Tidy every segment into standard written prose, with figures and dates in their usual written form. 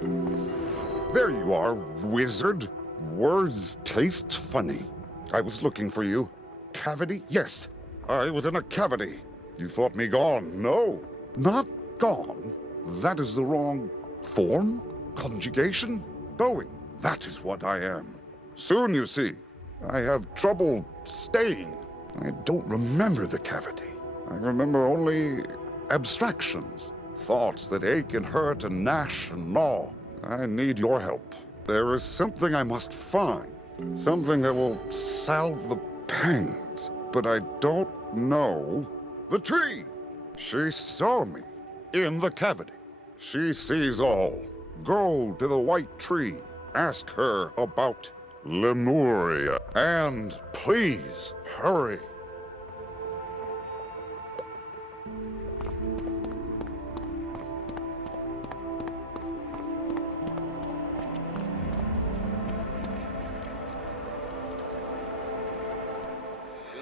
There you are, wizard. Words taste funny. I was looking for you. Cavity? Yes, I was in a cavity. You thought me gone. No, not gone. That is the wrong form, conjugation, going. That is what I am. Soon, you see. I have trouble staying. I don't remember the cavity. I remember only abstractions, thoughts that ache and hurt and gnash and gnaw. I need your help. There is something I must find, something that will salve the pangs, but I don't know. The tree! She saw me in the cavity. She sees all. Go to the white tree. Ask her about Lemuria. And please, hurry.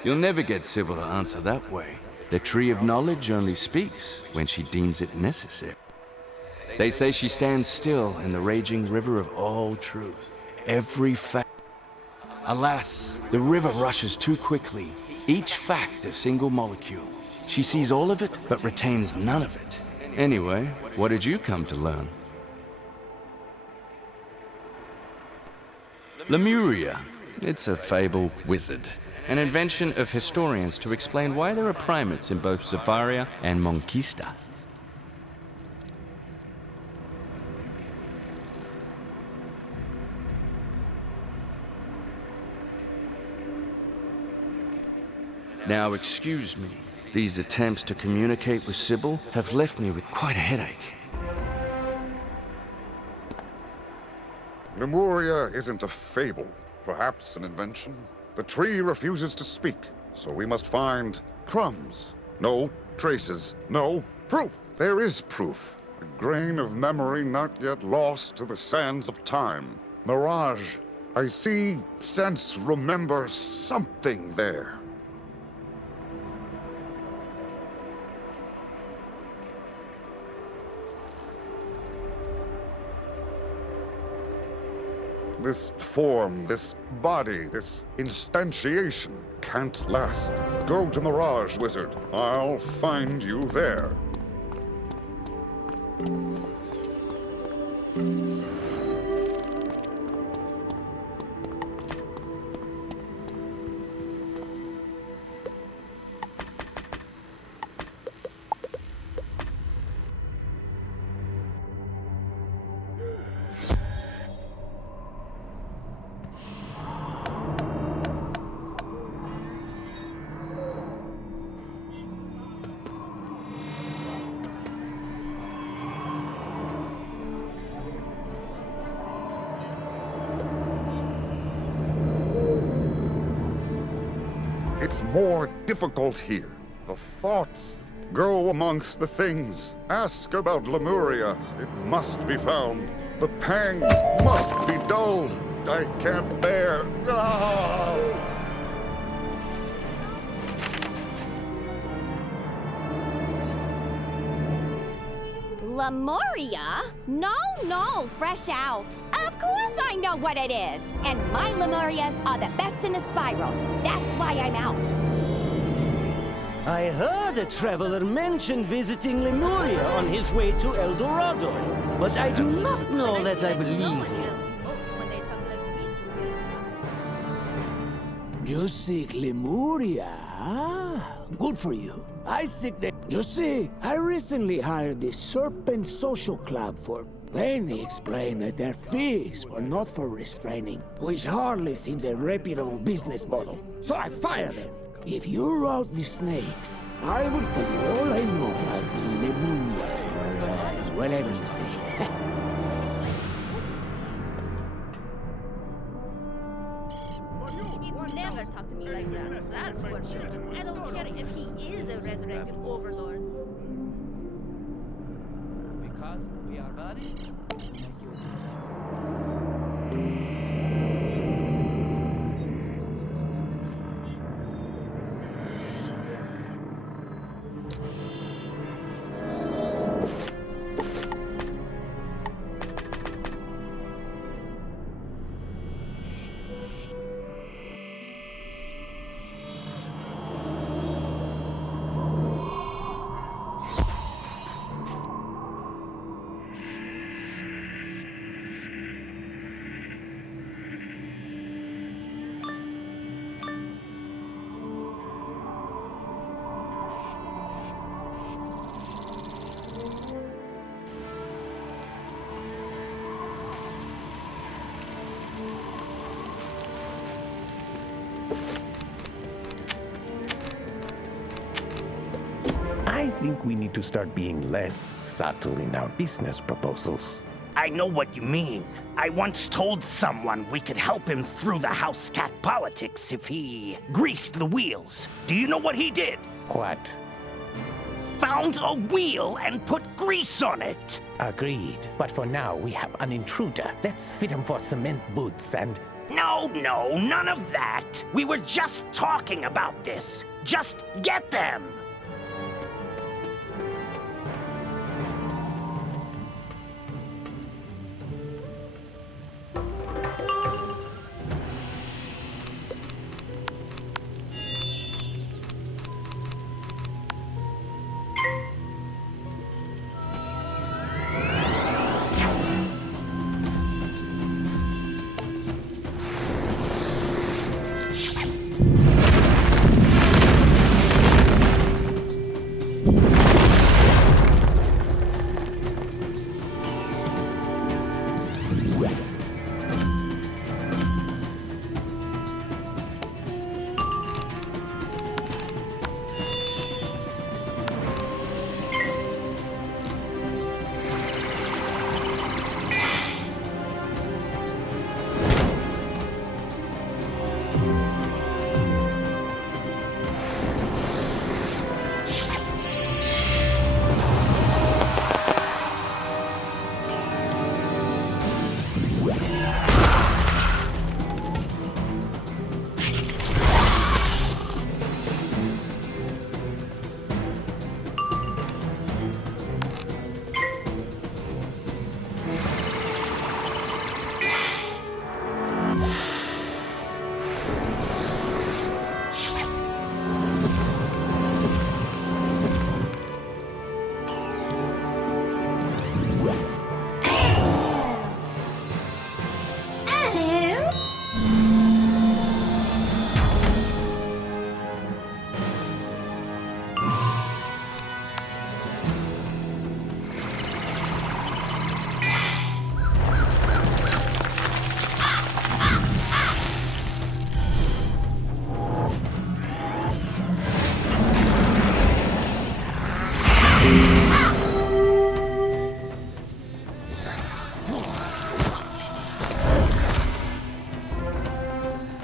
You'll never get Sybil to answer that way. The Tree of Knowledge only speaks when she deems it necessary. They say she stands still in the raging river of all truth. Every fact. Alas, the river rushes too quickly. Each fact a single molecule. She sees all of it, but retains none of it. Anyway, what did you come to learn? Lemuria. It's a fable wizard. An invention of historians to explain why there are primates in both Zafaria and Monquista. Now, excuse me. These attempts to communicate with Sybil have left me with quite a headache. Lemuria isn't a fable, perhaps an invention. The tree refuses to speak, so we must find crumbs. No traces, no proof. There is proof. A grain of memory not yet lost to the sands of time. Mirage. I see, sense, remember something there. This form, this body, this instantiation can't last. Go to Mirage, wizard. I'll find you there. It's more difficult here. The thoughts go amongst the things. Ask about Lemuria. It must be found. The pangs must be dulled. I can't bear. Ah! Lemuria? No, fresh out. Of course I know what it is. And my Lemurias are the best in the spiral. That's why I'm out. I heard a traveler mention visiting Lemuria on his way to El Dorado, but I do not know that I believe him. You seek Lemuria? Ah, good for you. I seek the... You see, I recently hired the Serpent Social Club for... They explained that their fees were not for restraining, which hardly seems a reputable business model. So I fired them. If you route the snakes, I will tell you all I know about Lemuria. Whatever you say. He'd never talk to me like that, that's for sure. I don't care if he is a resurrected overlord. Because we are buddies? think we need to start being less subtle in our business proposals. I know what you mean. I once told someone we could help him through the house cat politics if he greased the wheels. Do you know what he did? What? Found a wheel and put grease on it. Agreed. But for now, we have an intruder. Let's fit him for cement boots and... No, none of that. We were just talking about this. Just get them.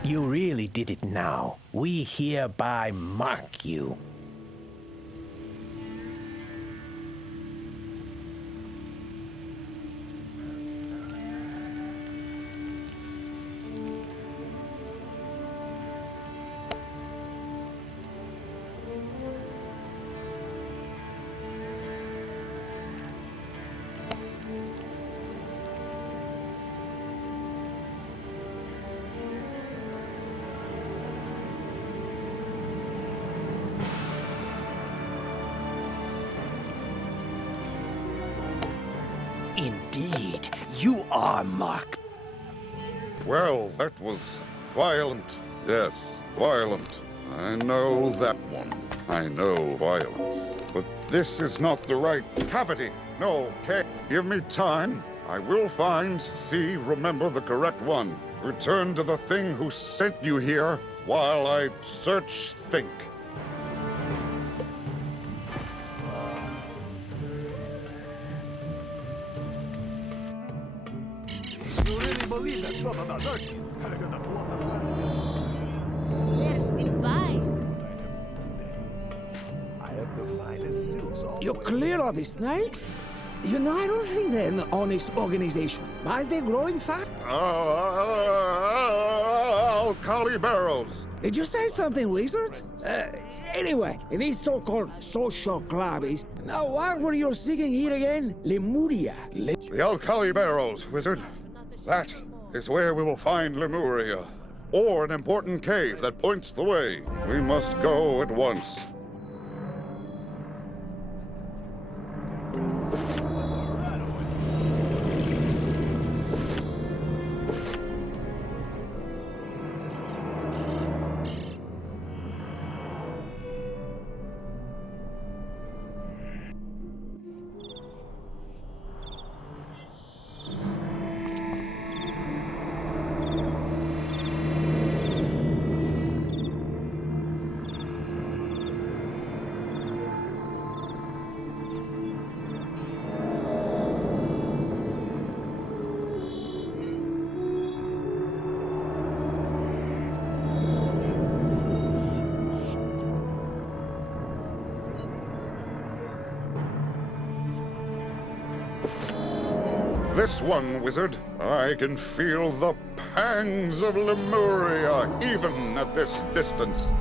You really did it now. We hereby mark you. Indeed, you are marked. Well, that was violent. Yes, violent. I know that one. I know violence. But this is not the right cavity. No, okay. Give me time. I will find, see, remember the correct one. Return to the thing who sent you here while I search, think. You really believe that stuff about virtue? Yes, goodbye. I have the finest silks all You clear all the snakes? You know, I don't think they're an honest organization. Are they growing fat? Alkali barrows. Did you say something, wizard? Anyway, these so-called social clubbies. Now, what were you seeking here again? Lemuria. The Alkali barrows, wizard. That is where we will find Lemuria, or an important cave that points the way. We must go at once. This one, wizard. I can feel the pangs of Lemuria, even at this distance.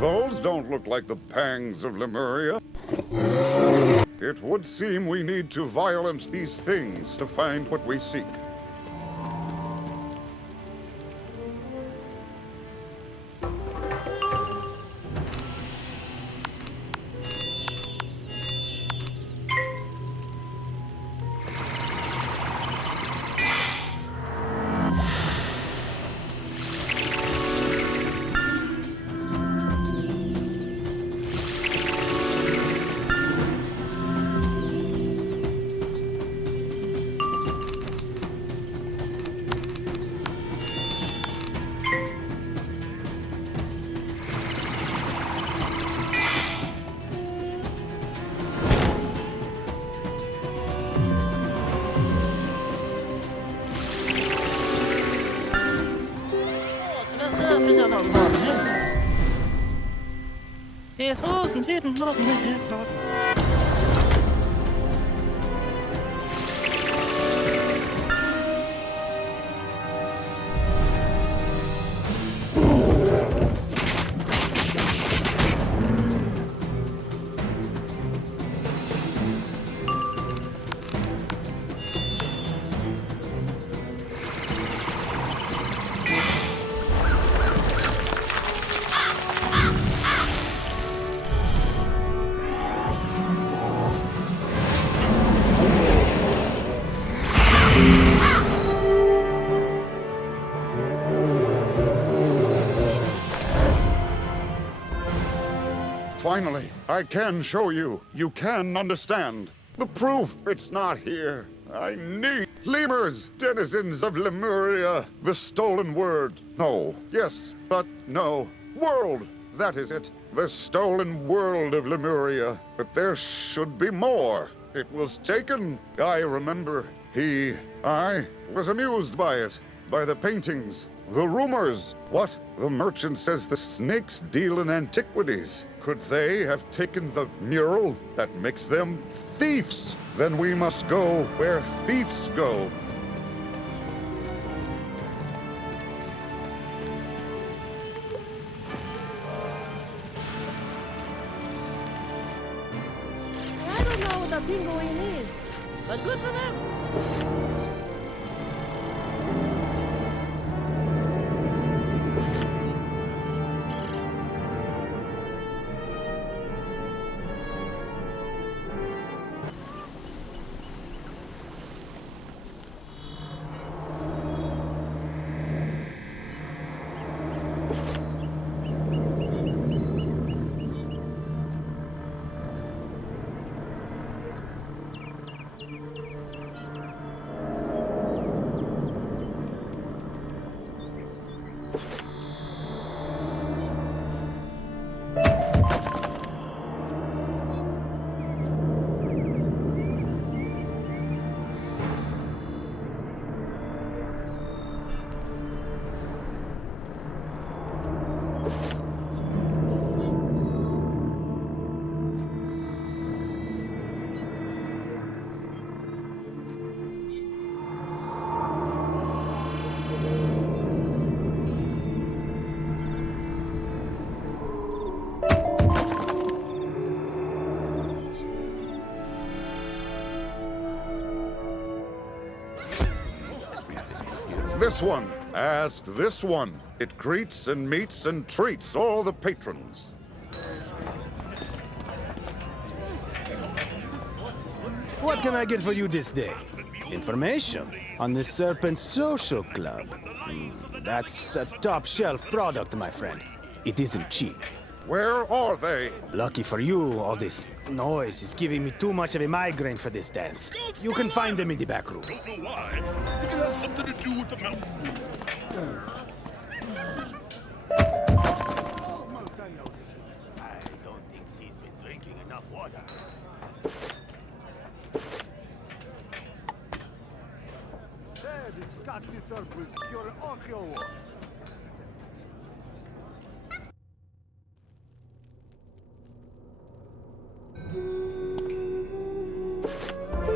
Those don't look like the pangs of Lemuria. It would seem we need to violence these things to find what we seek. Finally, I can show you. You can understand. The proof, it's not here. I need lemurs, denizens of Lemuria, the stolen word. No, yes, but no. World, that is it. The stolen world of Lemuria. But there should be more. It was taken. I remember. I was amused by it, by the paintings, the rumors. What? The merchant says the snakes deal in antiquities. Could they have taken the mural that makes them thieves? Then we must go where thieves go. I don't know what a penguin is, but good for them. This one. Ask this one. It greets and meets and treats all the patrons. What can I get for you this day? Information on the Serpent Social Club. That's a top-shelf product, my friend. It isn't cheap. Where are they? Lucky for you, all this noise is giving me too much of a migraine for this dance. You can find them in the back room. Don't know why. I think it has something to do with the mountain. enough water. There, this cactus herb will cure all your woes.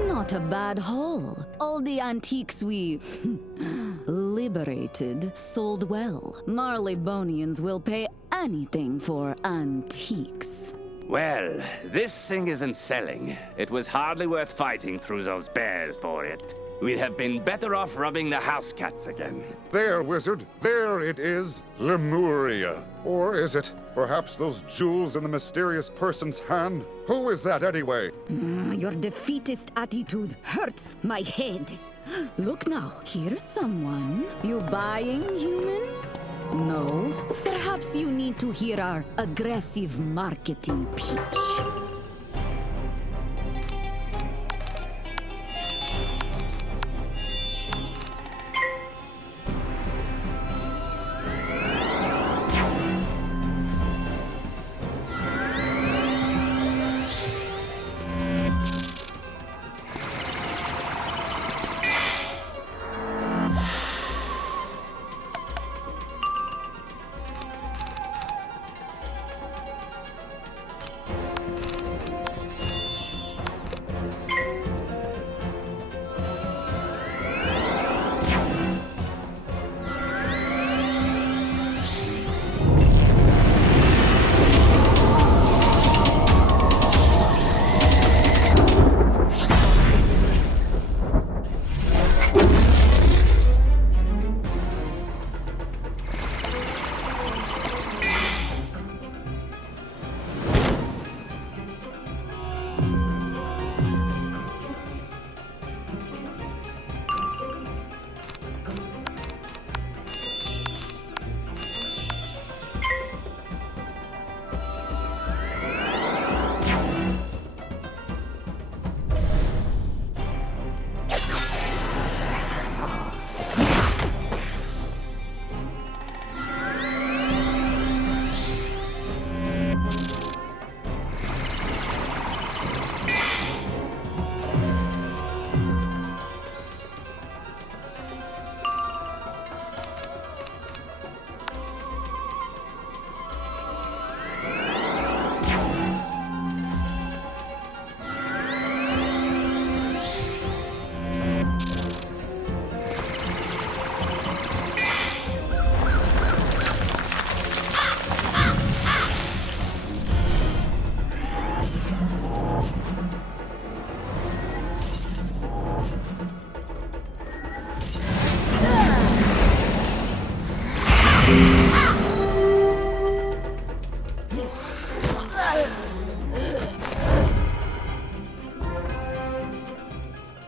Not a bad haul. All the antiques we liberated sold well. Marleybonians will pay anything for antiques. Well, this thing isn't selling. It was hardly worth fighting through those bears for it. We'd have been better off rubbing the house cats again. There, wizard. There it is. Lemuria. Or is it perhaps those jewels in the mysterious person's hand? Who is that anyway? Your defeatist attitude hurts my head. Look now, here's someone. You buying, human? No? Perhaps you need to hear our aggressive marketing pitch.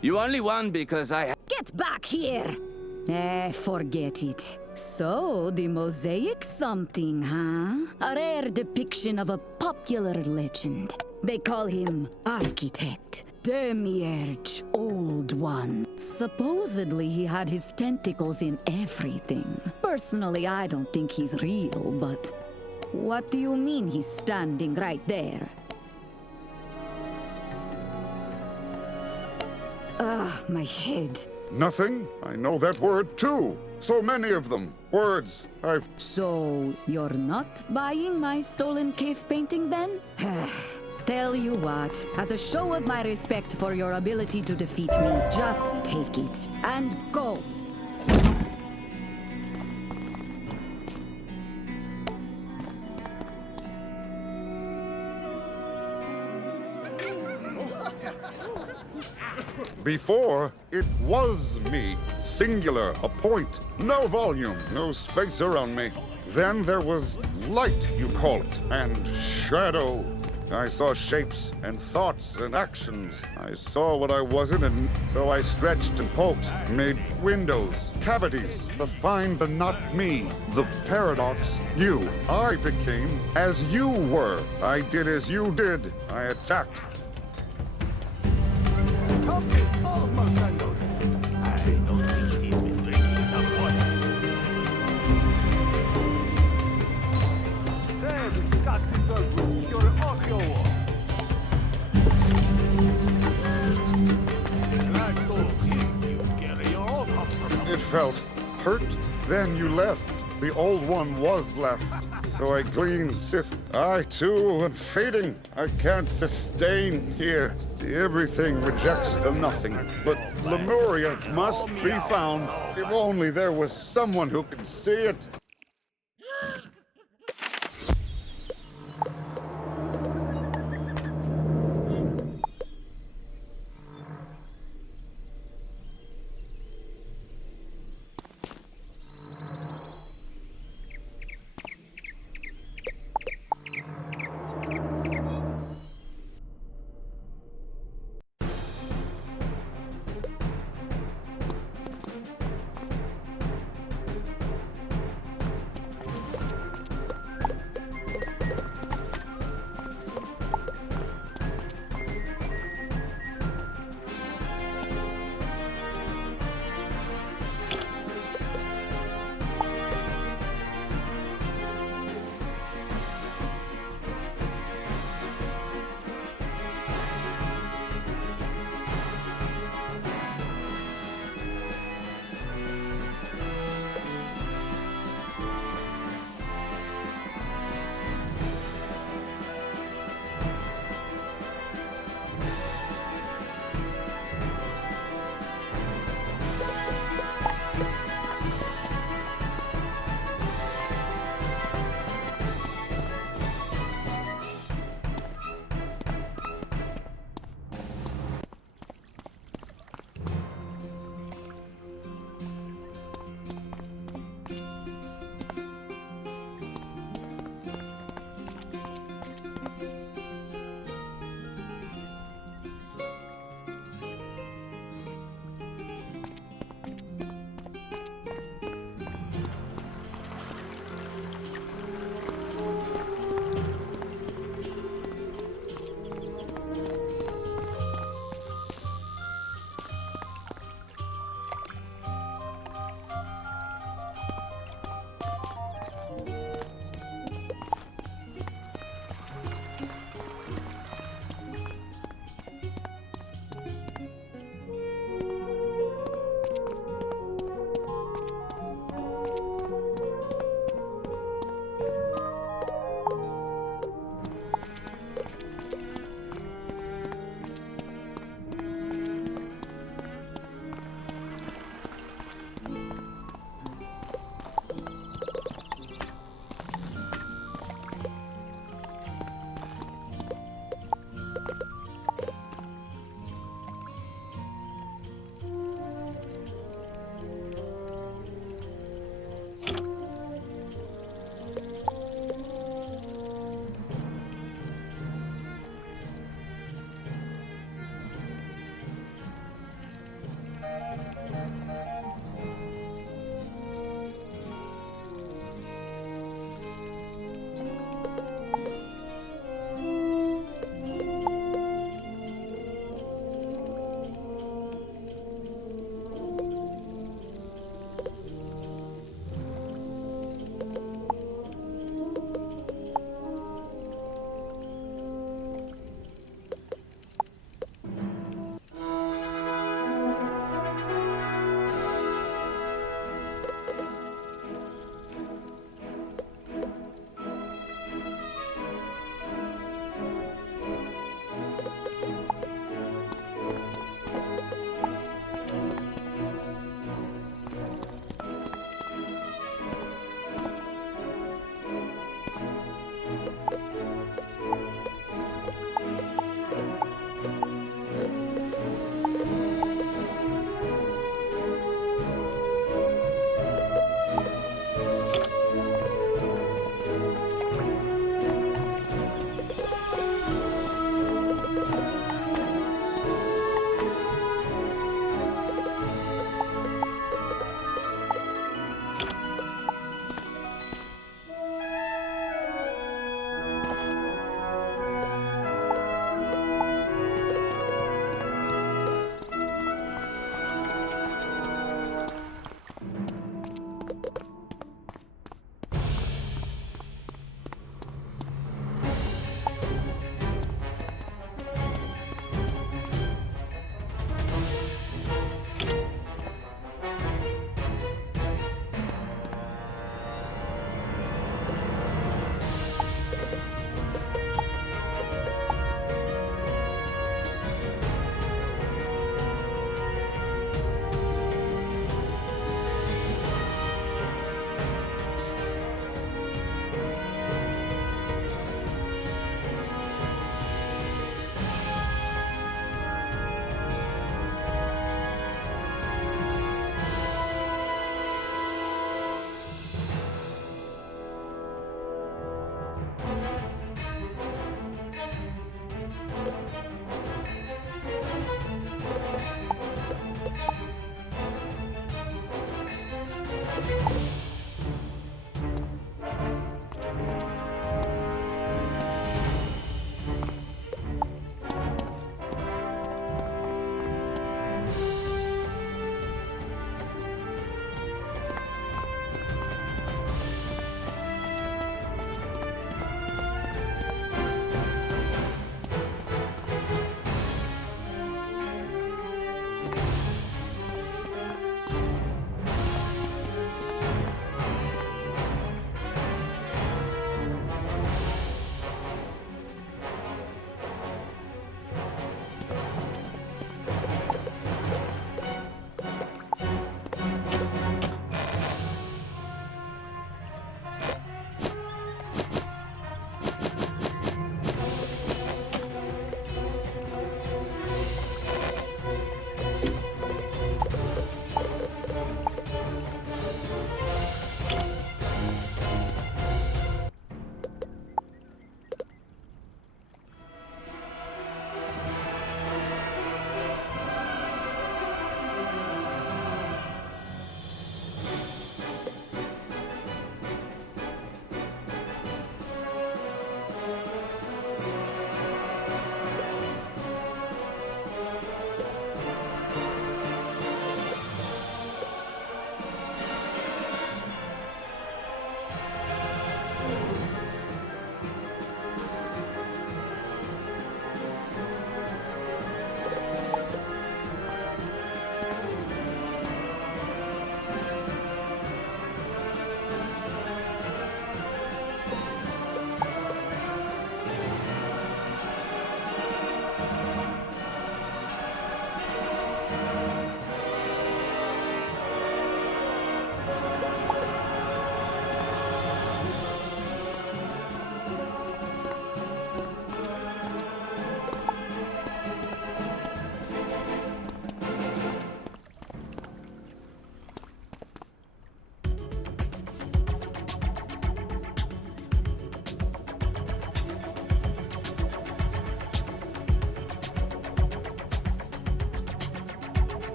You only won because I... Get back here! Forget it. So, the mosaic something, huh? A rare depiction of a popular legend. They call him Architect, Demiurge, Old One. Supposedly he had his tentacles in everything. Personally, I don't think he's real, but... What do you mean he's standing right there? My head. Nothing? I know that word too. So many of them. Words I've... So, you're not buying my stolen cave painting then? Tell you what, as a show of my respect for your ability to defeat me, just take it and go. Before, it was me. Singular, a point. No volume, no space around me. Then there was light, you call it, and shadow. I saw shapes and thoughts and actions. I saw what I wasn't, and so I stretched and poked, made windows, cavities, to find the not me, the paradox, you. I became as you were. I did as you did. I attacked. it felt. Hurt, then you left. The old one was left. So I glean, sift. I, too, am fading. I can't sustain here. Everything rejects the nothing. But Lemuria must be found. If only there was someone who could see it.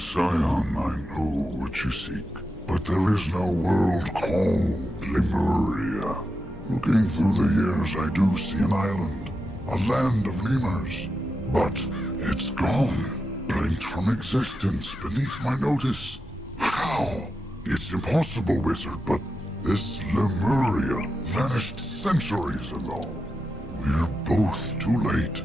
scion, I know what you seek. But there is no world called Lemuria. Looking through the years, I do see an island, a land of lemurs. But it's gone, blinked from existence beneath my notice. How? It's impossible, wizard, but this Lemuria vanished centuries ago. We're both too late.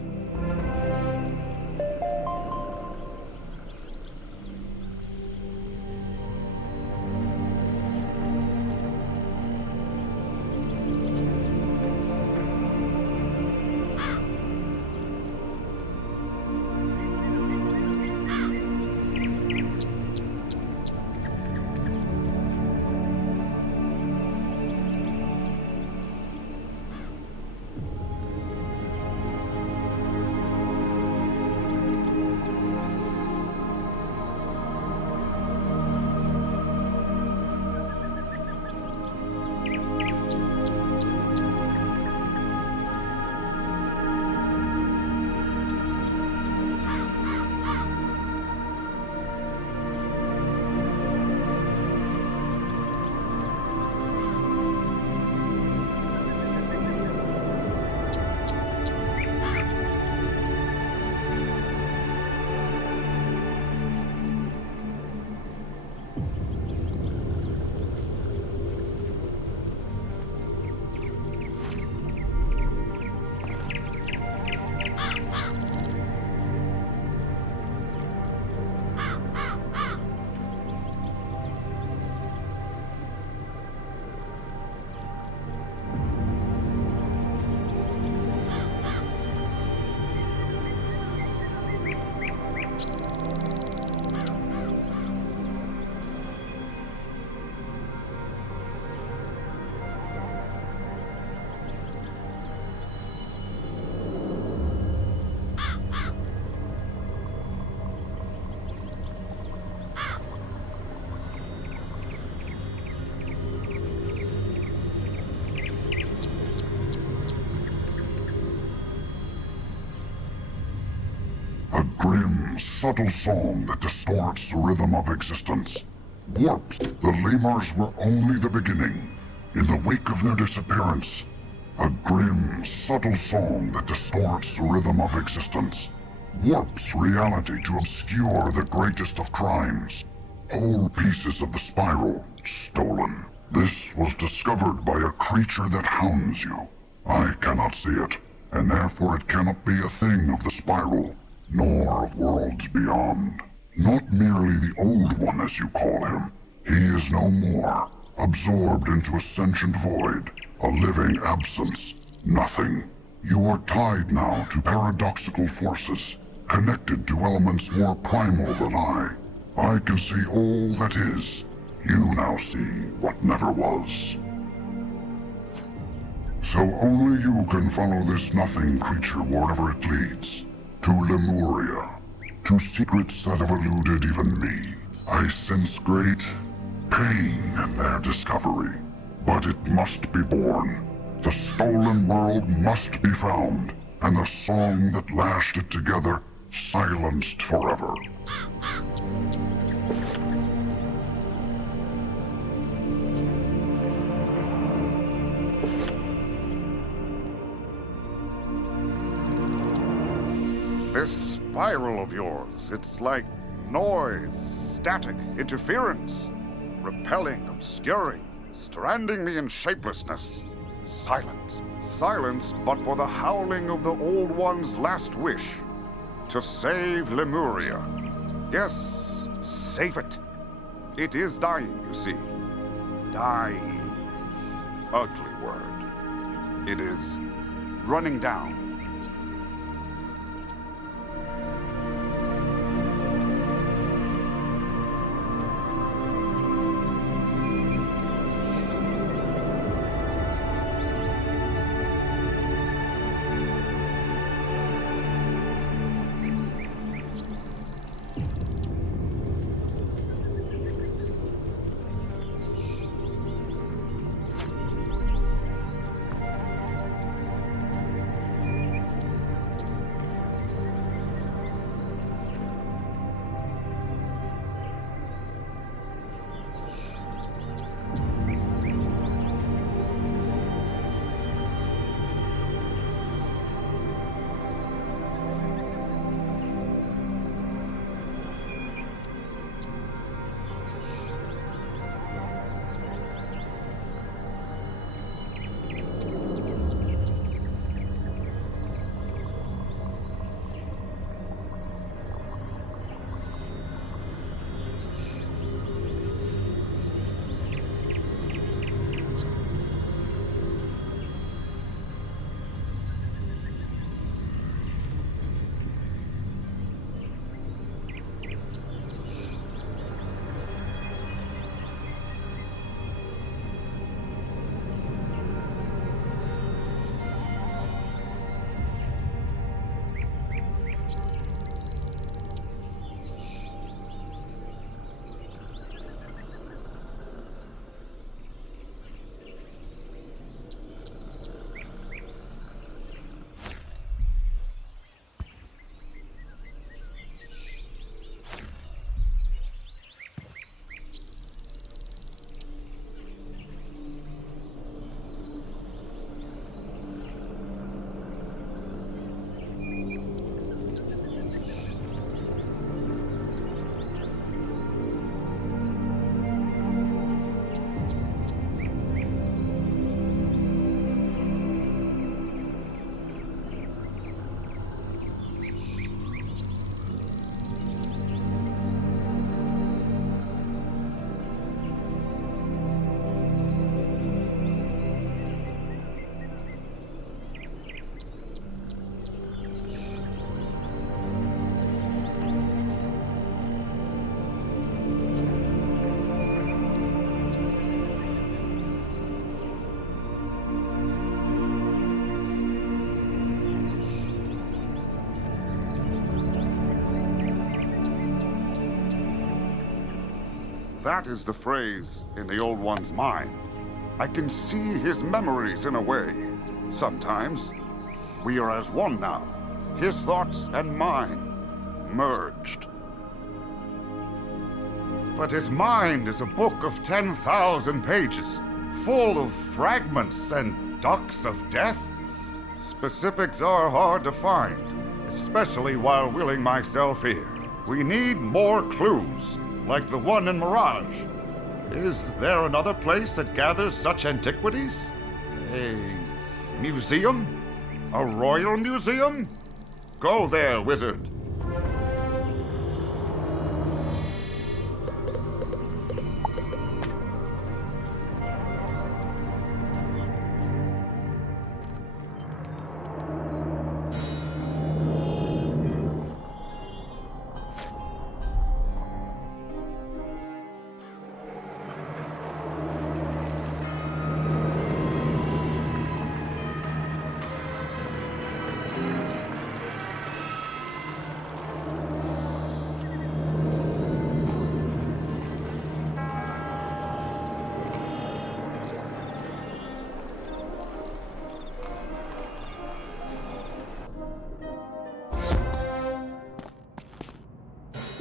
Grim, subtle song that distorts the rhythm of existence. Warps, the lemurs were only the beginning. In the wake of their disappearance, a grim, subtle song that distorts the rhythm of existence. Warps reality to obscure the greatest of crimes. Whole pieces of the spiral stolen. This was discovered by a creature that hounds you. I cannot see it, and therefore it cannot be a thing of the spiral, nor of worlds beyond. Not merely the Old One, as you call him. He is no more, absorbed into a sentient void, a living absence, nothing. You are tied now to paradoxical forces, connected to elements more primal than I. I can see all that is. You now see what never was. So only you can follow this nothing creature wherever it leads. To Lemuria. To secrets that have eluded even me. I sense great pain in their discovery. But it must be born. The stolen world must be found, and the song that lashed it together silenced forever. This spiral of yours, it's like noise, static, interference. Repelling, obscuring, stranding me in shapelessness. Silence. Silence but for the howling of the Old One's last wish. To save Lemuria. Yes, save it. It is dying, you see. Dying. Ugly word. It is running down. That is the phrase in the Old One's mind. I can see his memories in a way. Sometimes we are as one now, his thoughts and mine merged. But his mind is a book of 10,000 pages, full of fragments and ducts of death. Specifics are hard to find, especially while willing myself here. We need more clues, like the one in Mirage. Is there another place that gathers such antiquities? A museum? A royal museum? Go there, wizard.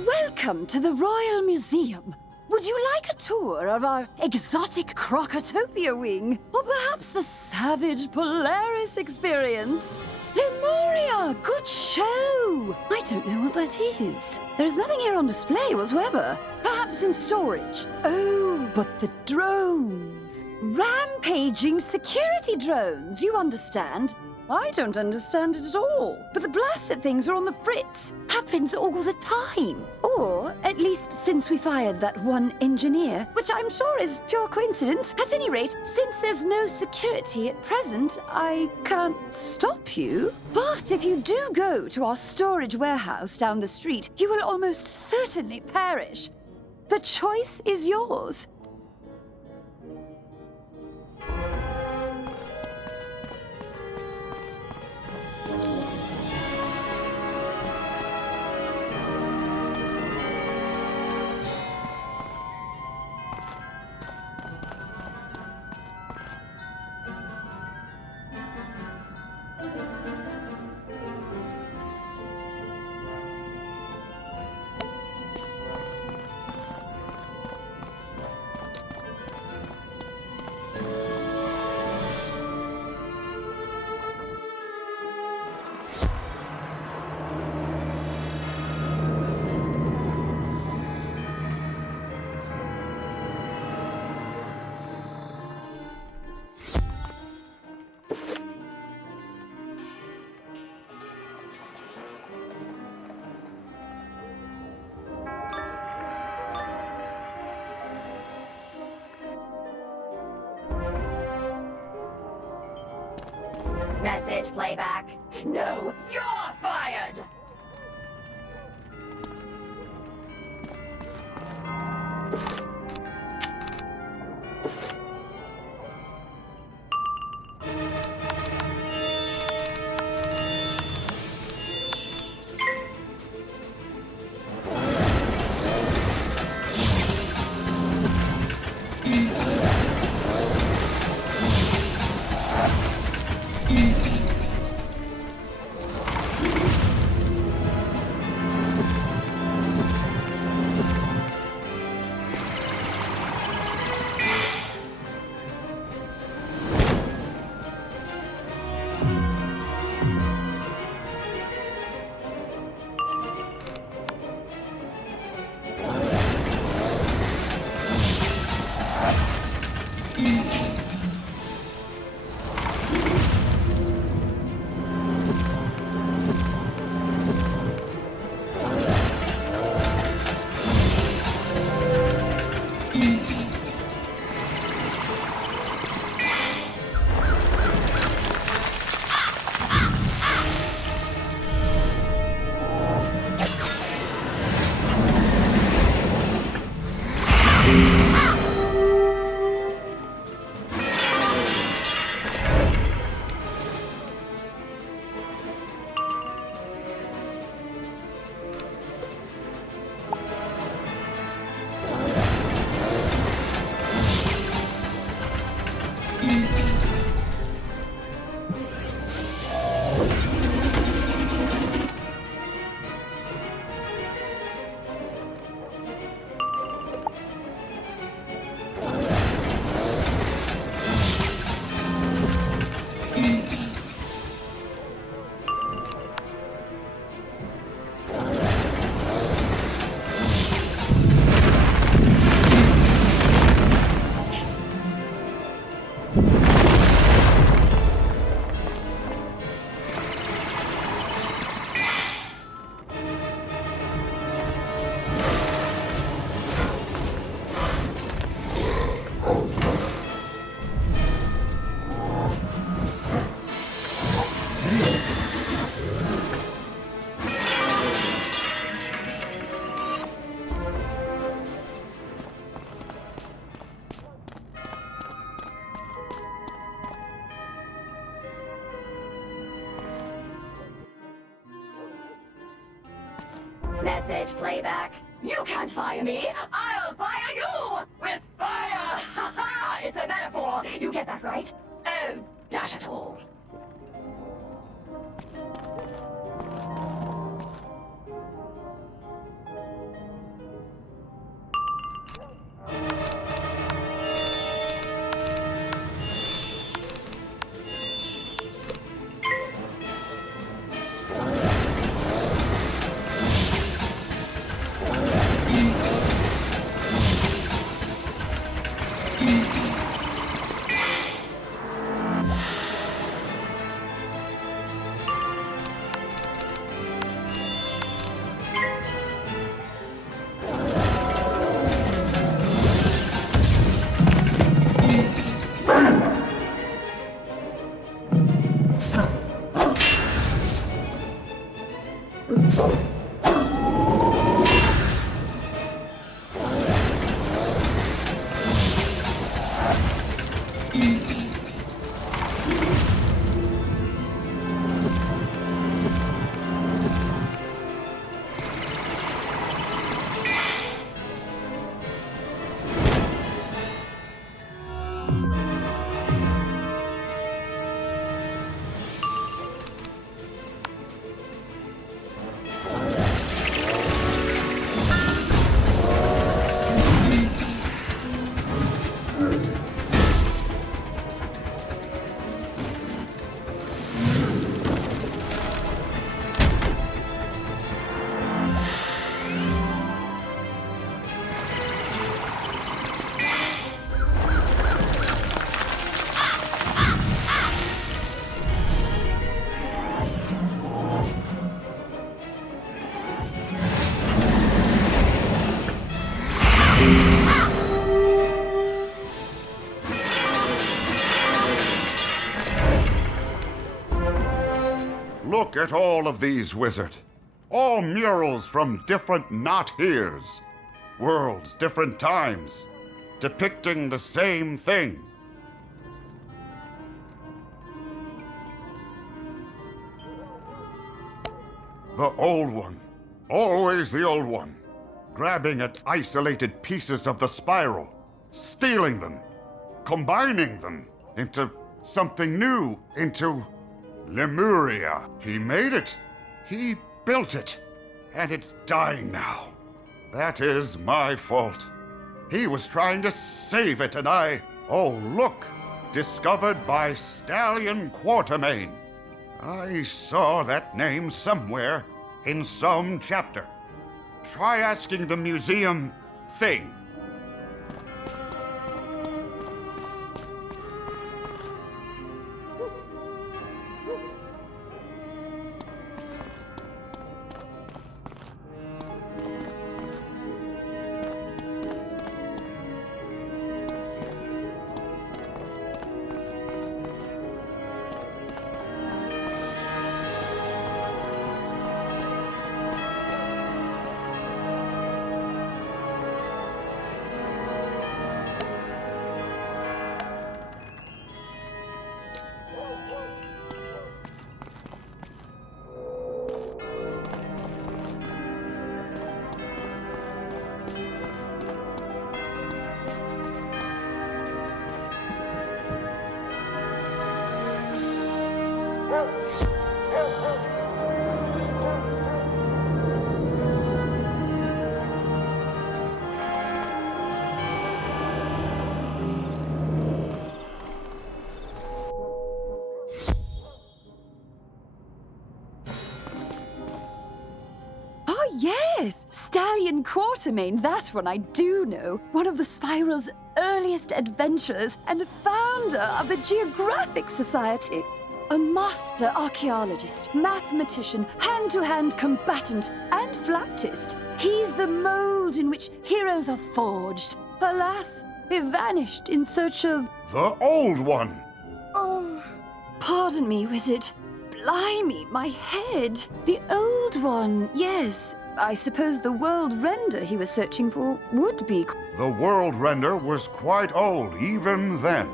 Welcome to the Royal Museum. Would you like a tour of our exotic Crocotopia wing? Or perhaps the savage Polaris experience? Lemuria, good show! I don't know what that is. There's nothing here on display whatsoever. Perhaps in storage. Oh, but the drones. Rampaging security drones, you understand? I don't understand it at all. But the blasted things are on the fritz. Happens all the time. Or, at least since we fired that one engineer, which I'm sure is pure coincidence. At any rate, since there's no security at present, I can't stop you. But if you do go to our storage warehouse down the street, you will almost certainly perish. The choice is yours. Message playback. No, you're fired! Message playback. You can't fire me. I'll fire you with fire. Ha ha! It's a metaphor. You get that right? Oh, dash it all. Look at all of these, Wizard. All murals from different not heres. Worlds, different times, depicting the same thing. The old one. Always the old one. Grabbing at isolated pieces of the spiral, stealing them, combining them into something new, into Lemuria. He made it. He built it. And it's dying now. That is my fault. He was trying to save it, and I... Oh, look! Discovered by Stallion Quartermain. I saw that name somewhere in some chapter. Try asking the museum thing. Yes, Stallion Quartermain, that one I do know. One of the Spiral's earliest adventurers and founder of the Geographic Society. A master archaeologist, mathematician, hand-to-hand combatant, and flautist. He's the mold in which heroes are forged. Alas, he vanished in search of... The old one! Oh, pardon me, Wizard. Blimey, my head. The old one, yes. I suppose the world render he was searching for would be... The world render was quite old even then.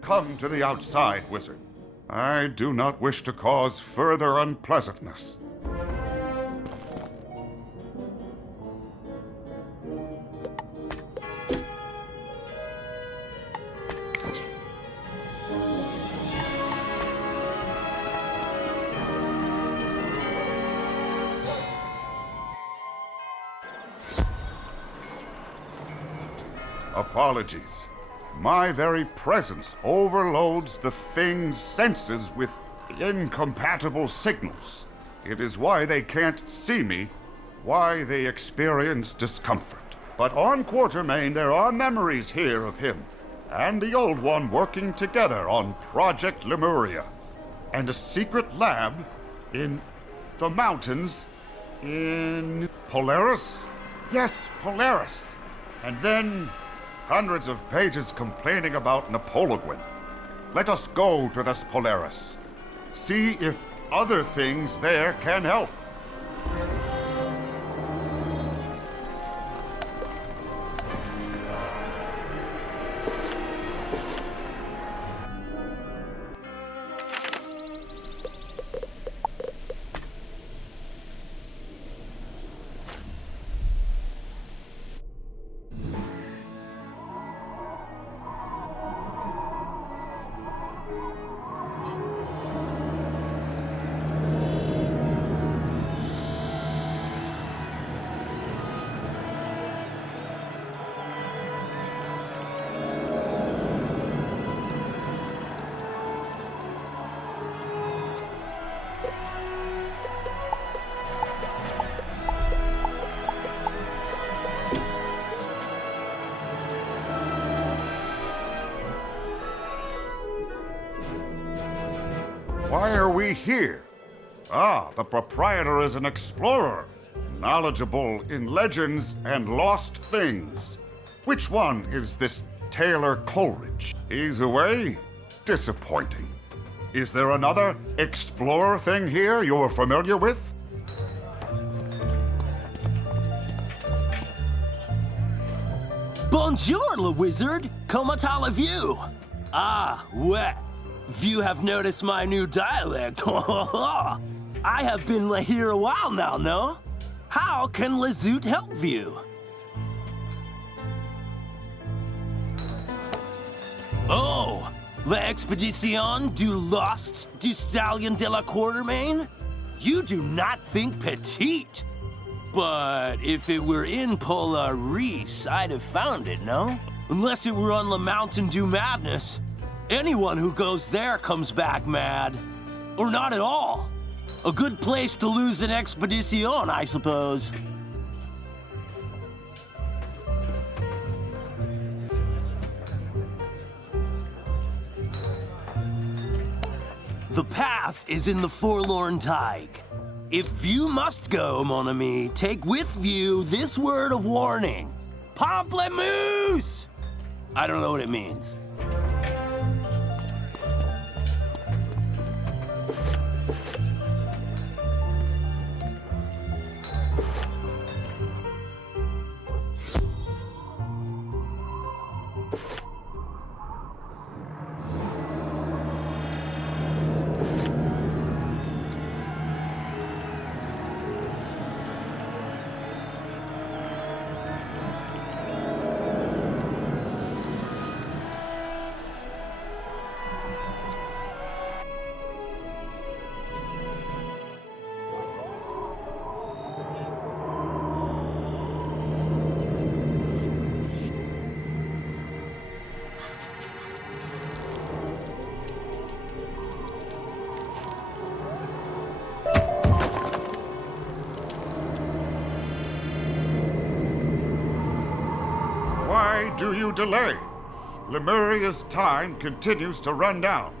Come to the outside, Wizard. I do not wish to cause further unpleasantness. Apologies. My very presence overloads the thing's senses with incompatible signals. It is why they can't see me, why they experience discomfort. But on Quartermain there are memories here of him and the Old One working together on Project Lemuria, and a secret lab in the mountains in Polaris? Yes, Polaris. And then hundreds of pages complaining about Napoleon. Let us go to this Polaris. See if other things there can help. Why are we here? Ah, the proprietor is an explorer, knowledgeable in legends and lost things. Which one is this Taylor Coleridge? He's away? Disappointing. Is there another explorer thing here you're familiar with? Bonjour, le wizard! Comment allez-vous? Ah, ouais. You have noticed my new dialect. I have been here a while now, no? How can le zoot help you? Oh, l'expédition du lost du stallion de la Quartermain? You do not think petite. But if it were in Polaris, I'd have found it, no? Unless it were on the Mountain Dew Madness. Anyone who goes there comes back mad. Or not at all. A good place to lose an expedition, I suppose. The path is in the Forlorn Tide. If you must go, mon ami, take with you this word of warning. Pamplemousse! I don't know what it means. Why do you delay? Lemuria's time continues to run down.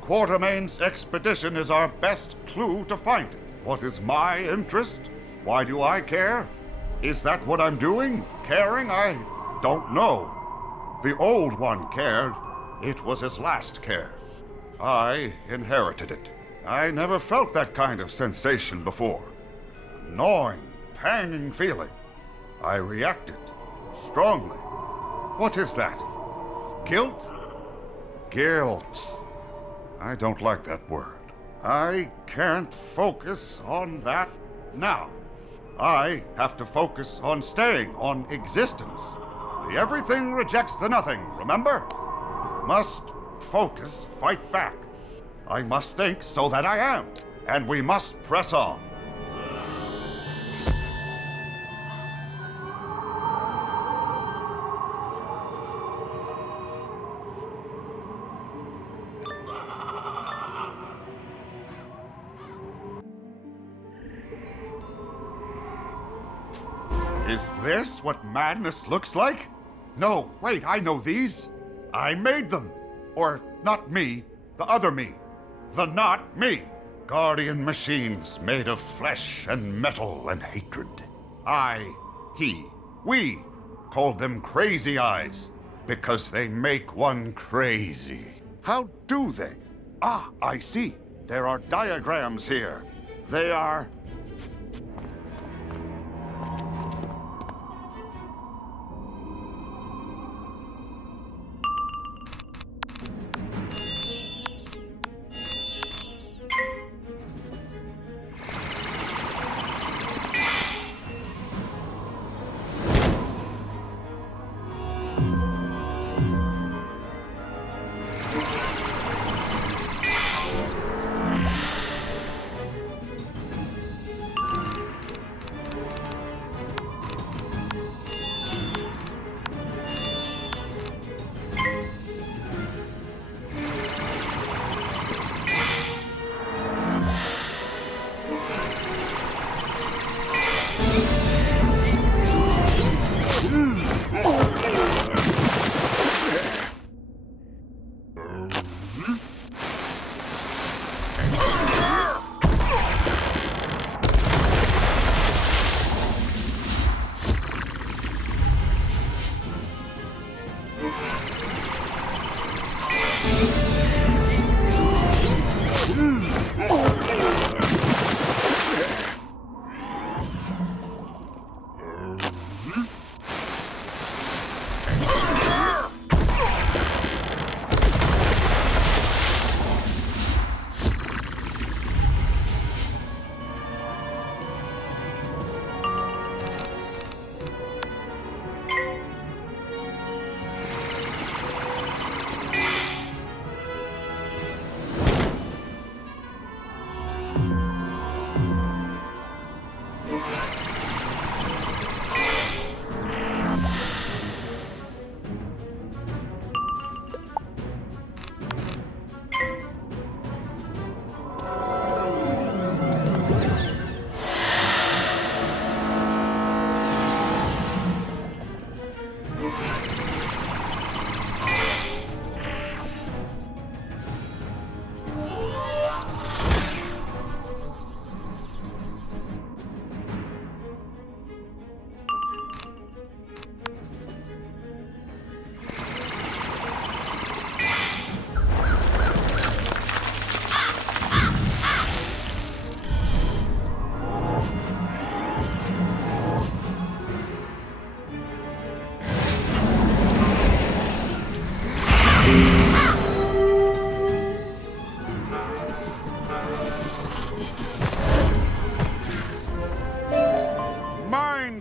Quartermain's expedition is our best clue to find it. What is my interest? Why do I care? Is that what I'm doing? Caring? I don't know. The Old One cared. It was his last care. I inherited it. I never felt that kind of sensation before. Gnawing, panging feeling. I reacted strongly. What is that? Guilt? Guilt. I don't like that word. I can't focus on that now. I have to focus on staying, on existence. The everything rejects the nothing, remember? Must focus, fight back. I must think so that I am. And we must press on. Is this what madness looks like? No, wait, I know these. I made them. Or, not me, the other me. The not me. Guardian machines made of flesh and metal and hatred. We called them Crazy Eyes because they make one crazy. How do they? Ah, I see. There are diagrams here. They are...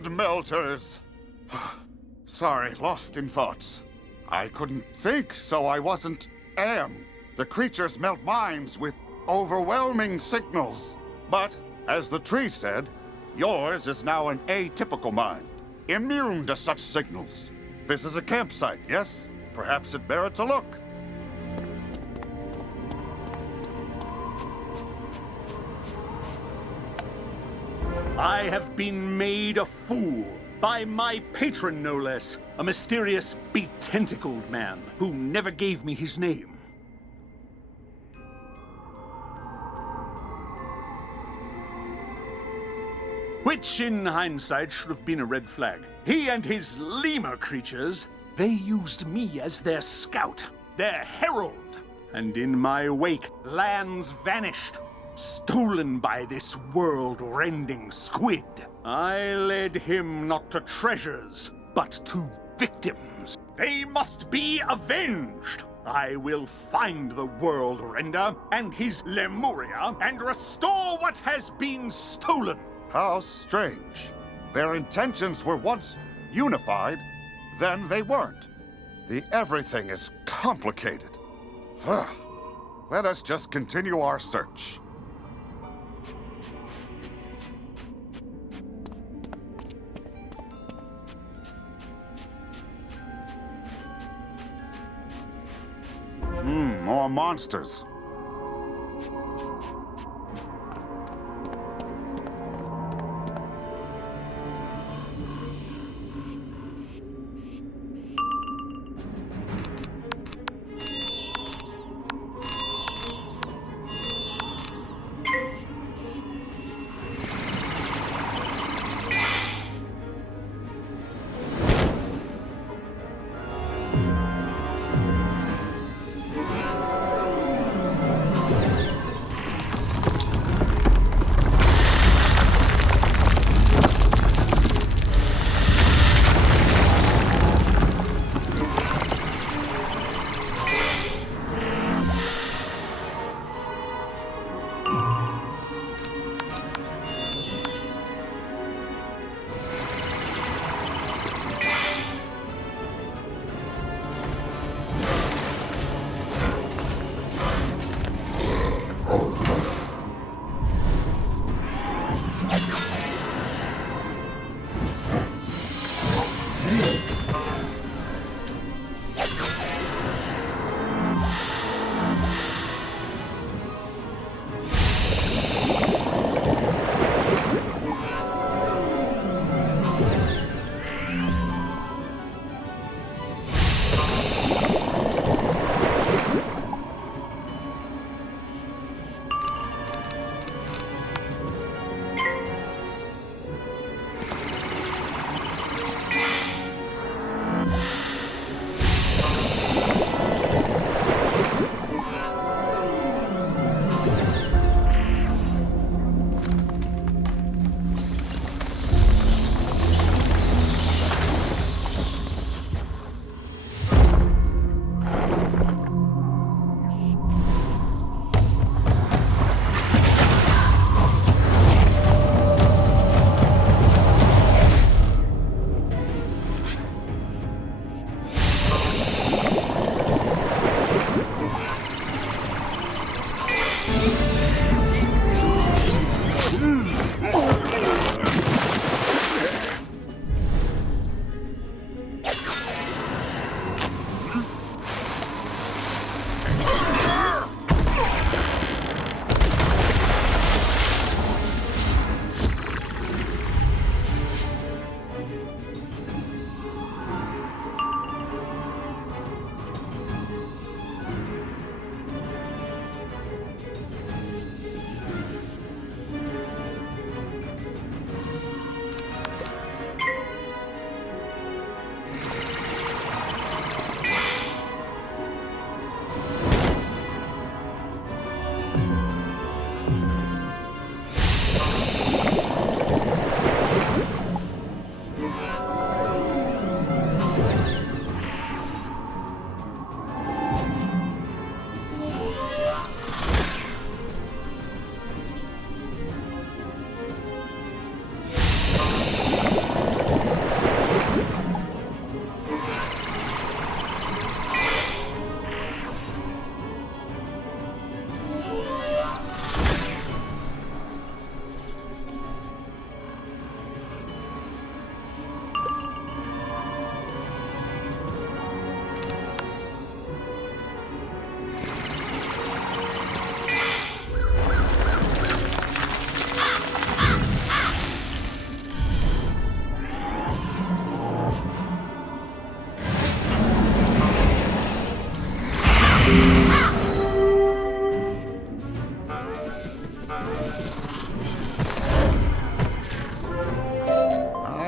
Melters. Sorry, lost in thoughts. I couldn't think, so I wasn't The creatures melt minds with overwhelming signals. But, as the tree said, yours is now an atypical mind, immune to such signals. This is a campsite, yes? Perhaps it merits a look. I have been made a fool by my patron, no less. A mysterious, be-tentacled man who never gave me his name. Which, in hindsight, should have been a red flag. He and his lemur creatures, they used me as their scout, their herald. And in my wake, lands vanished. Stolen by this world-rending squid. I led him not to treasures, but to victims. They must be avenged. I will find the World Render and his Lemuria and restore what has been stolen. How strange. Their intentions were once unified, then they weren't. The everything is complicated. Let us just continue our search. More monsters.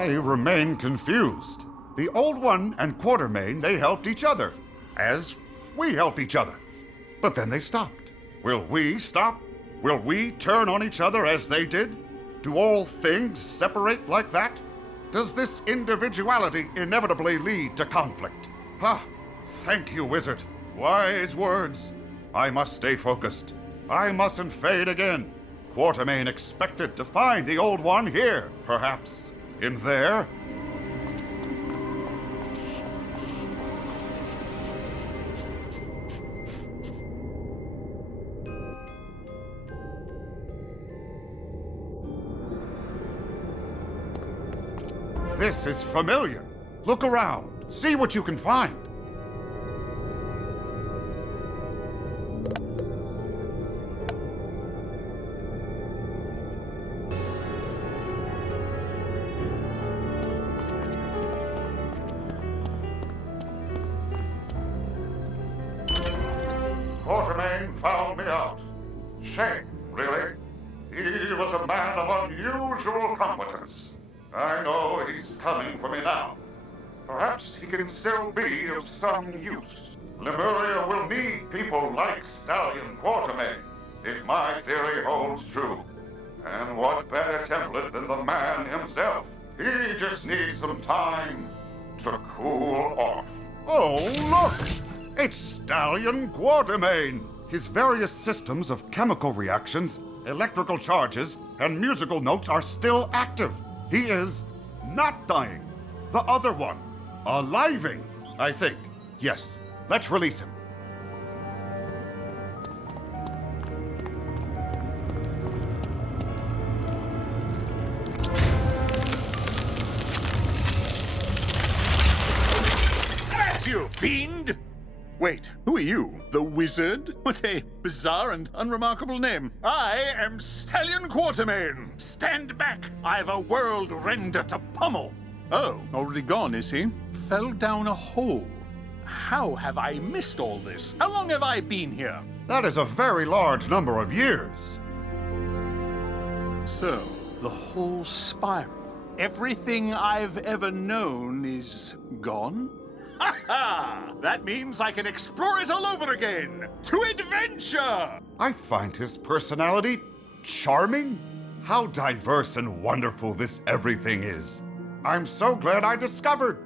I remain confused. The Old One and Quartermain, they helped each other, as we help each other. But then they stopped. Will we stop? Will we turn on each other as they did? Do all things separate like that? Does this individuality inevitably lead to conflict? Ah, thank you, Wizard. Wise words. I must stay focused. I mustn't fade again. Quartermain expected to find the Old One here, perhaps. In there? This is familiar. Look around. See what you can find. Quartermain found me out. Shame, really. He was a man of unusual competence. I know he's coming for me now. Perhaps he can still be of some use. Lemuria will need people like Stallion Quartermain, if my theory holds true. And what better template than the man himself? He just needs some time to cool off. Oh, look! It's Stallion Quartermain! His various systems of chemical reactions, electrical charges, and musical notes are still active. He is not dying. The other one. Aliving, I think. Yes, let's release him. At you, fiend! Wait, who are you? The Wizard? What a bizarre and unremarkable name. I am Stallion Quartermain. Stand back. I've a world render to pummel. Oh, already gone, is he? Fell down a hole. How have I missed all this? How long have I been here? That is a very large number of years. So, the whole spiral. Everything I've ever known is gone? Ha ha! That means I can explore it all over again! To adventure! I find his personality charming. How diverse and wonderful this everything is. I'm so glad I discovered.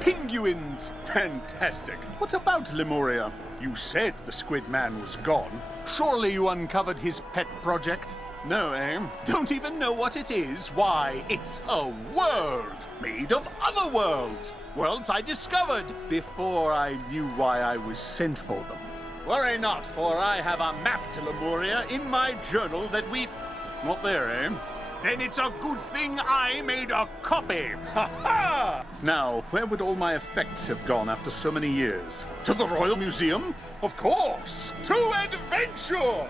Penguins! Fantastic. What about Lemuria? You said the Squid Man was gone. Surely you uncovered his pet project? No, eh? Don't even know what it is? Why, it's a world made of other worlds. Worlds I discovered before I knew why I was sent for them. Worry not, for I have a map to Lemuria in my journal that we... Not there, eh? Then it's a good thing I made a copy! Ha ha! Now, where would all my effects have gone after so many years? To the Royal Museum? Of course! To adventure!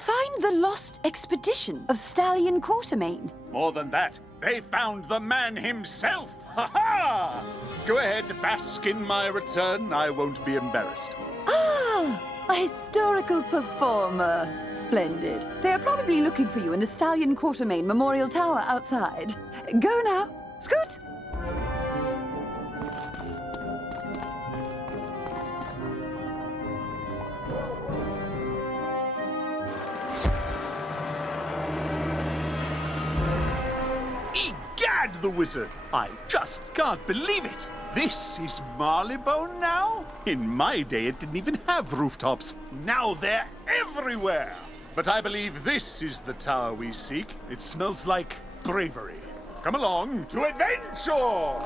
find the lost expedition of Stallion Quartermain? More than that, they found the man himself! Ha-ha! Go ahead, bask in my return. I won't be embarrassed. Ah, a historical performer. Splendid. They are probably looking for you in the Stallion Quartermain Memorial Tower outside. Go now. Scoot! Egad, the wizard! I just can't believe it! This is Marleybone now? In my day, it didn't even have rooftops. Now they're everywhere! But I believe this is the tower we seek. It smells like bravery. Come along to adventure!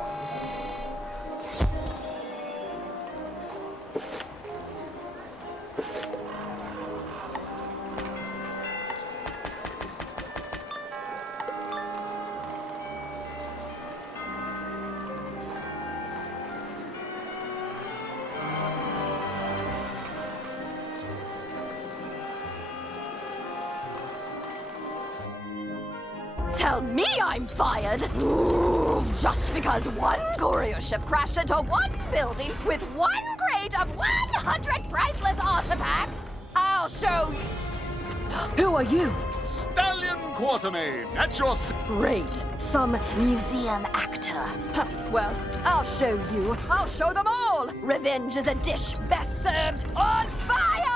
Tell me I'm fired! Just because one courier ship crashed into one building with one crate of 100 priceless artifacts! I'll show you! Who are you? Stallion Quartermain, at your... Great. Some museum actor. Huh, well, I'll show you. I'll show them all! Revenge is a dish best served on fire!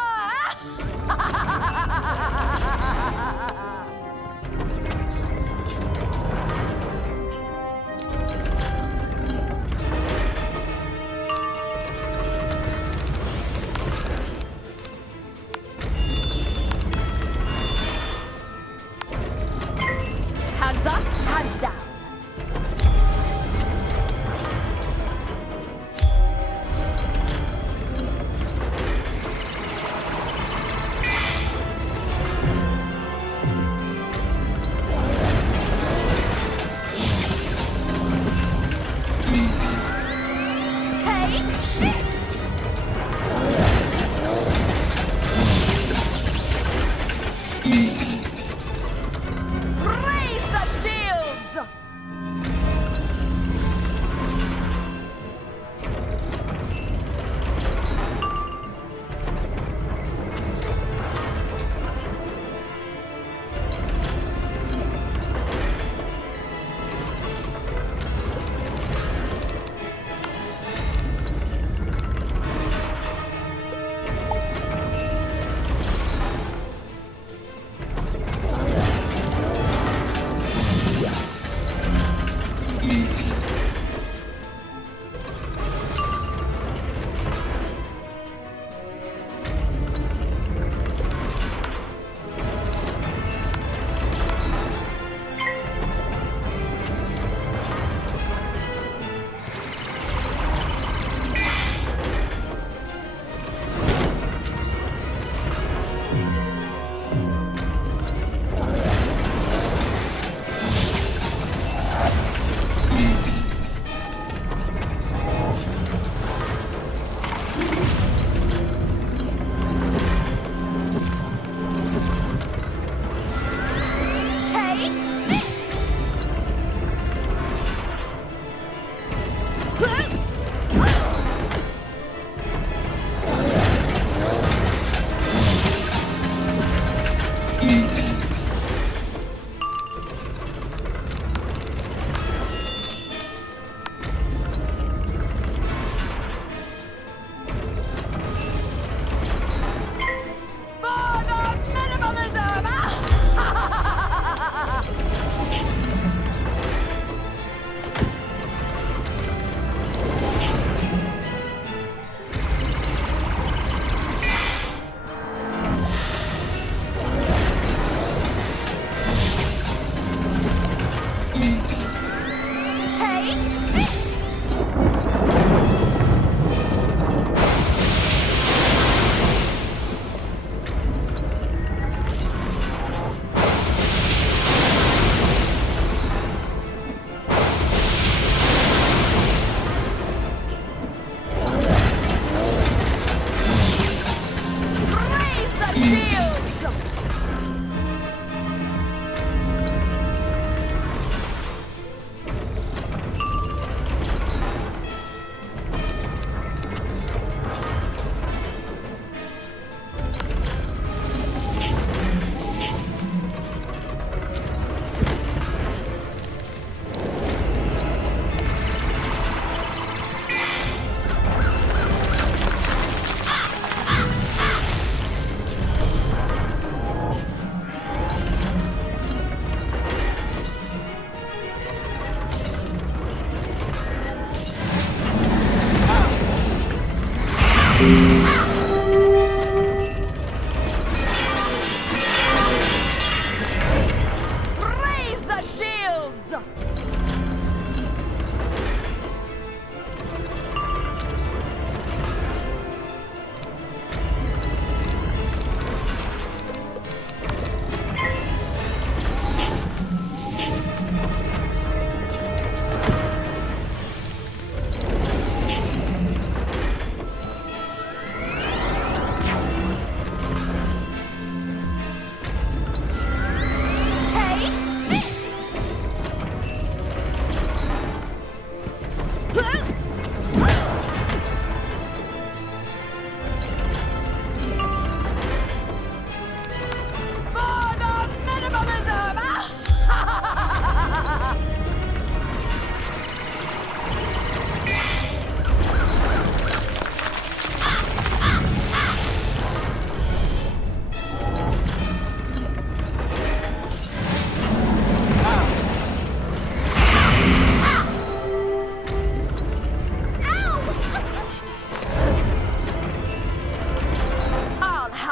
Hands up, hands down.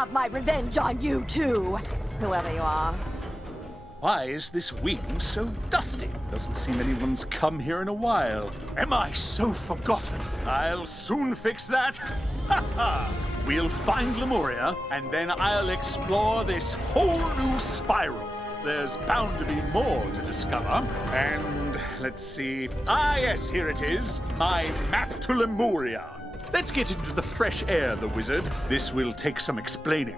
have my revenge on you too, whoever you are. Why is this wing so dusty? Doesn't seem anyone's come here in a while. Am I so forgotten? I'll soon fix that. Ha ha! We'll find Lemuria, and then I'll explore this whole new spiral. There's bound to be more to discover. And let's see. Ah, yes, here it is. My map to Lemuria. Let's get into the fresh air, the wizard. This will take some explaining.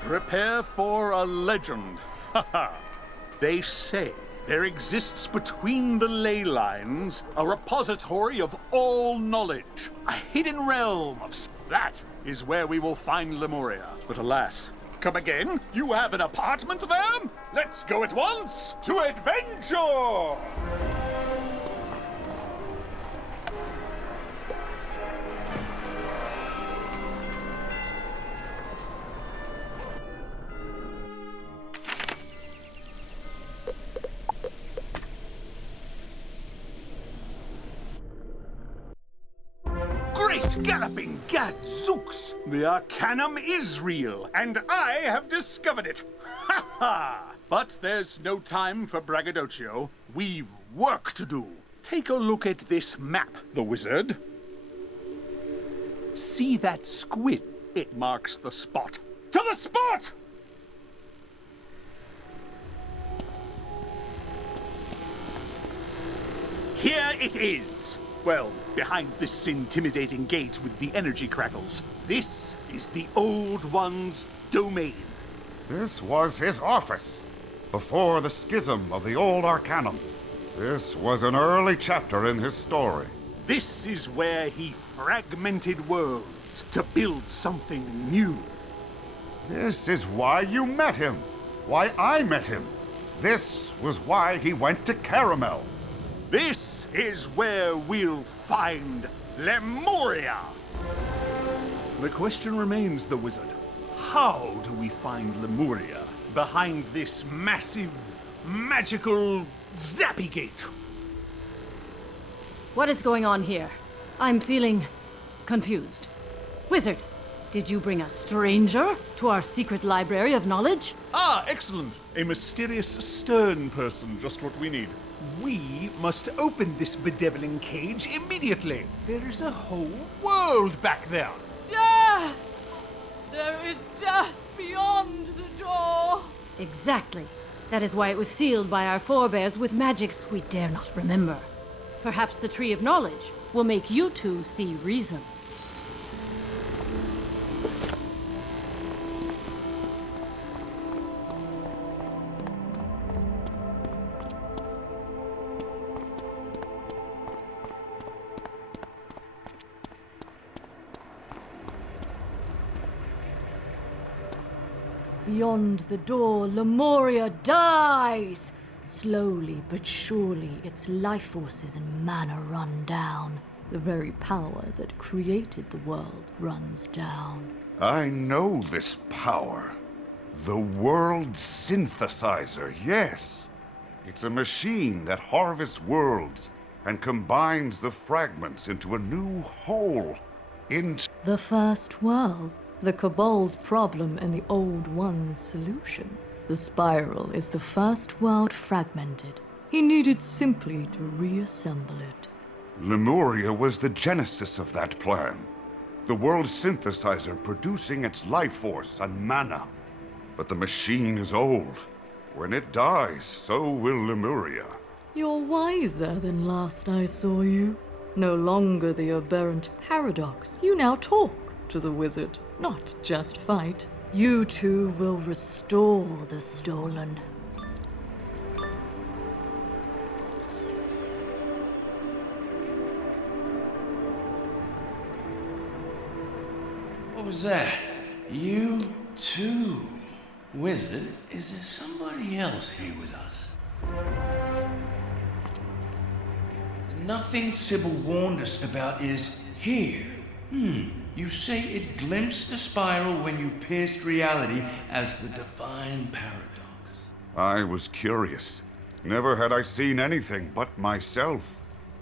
Prepare for a legend. Haha. They say there exists between the ley lines a repository of all knowledge, a hidden realm of... That is where we will find Lemuria. But alas, come again? You have an apartment there? Let's go at once to adventure! Galloping gadzooks! The Arcanum is real, and I have discovered it! Ha ha! But there's no time for braggadocio. We've work to do. Take a look at this map, the wizard. See that squid? It marks the spot. To the spot! Here it is. Well, behind this intimidating gate with the energy crackles. This is the Old One's domain. This was his office, before the schism of the Old Arcanum. This was an early chapter in his story. This is where he fragmented worlds to build something new. This is why you met him. Why I met him. This was why he went to Caramel. This is where we'll find Lemuria! The question remains, the wizard. How do we find Lemuria behind this massive, magical zappy gate? What is going on here? I'm feeling confused. Wizard, did you bring a stranger to our secret library of knowledge? Ah, excellent. A mysterious, stern person, just what we need. We must open this bedeviling cage immediately. There is a whole world back there. Death! There is death beyond the door. Exactly. That is why it was sealed by our forebears with magics we dare not remember. Perhaps the Tree of Knowledge will make you two see reason. Beyond the door, Lemuria dies! Slowly but surely, its life forces and mana run down. The very power that created the world runs down. I know this power. The world synthesizer, yes. It's a machine that harvests worlds and combines the fragments into a new whole. The first world. The Cabal's problem and the Old One's solution. The spiral is the first world fragmented. He needed simply to reassemble it. Lemuria was the genesis of that plan. The world synthesizer producing its life force and mana. But the machine is old. When it dies, so will Lemuria. You're wiser than last I saw you. No longer the aberrant paradox. You now talk to the wizard, not just fight. You two will restore the stolen. What was that? You too? Wizard, is there somebody else here with us? Nothing Sybil warned us about is here. You say it glimpsed the spiral when you pierced reality as the divine paradox. I was curious. Never had I seen anything but myself.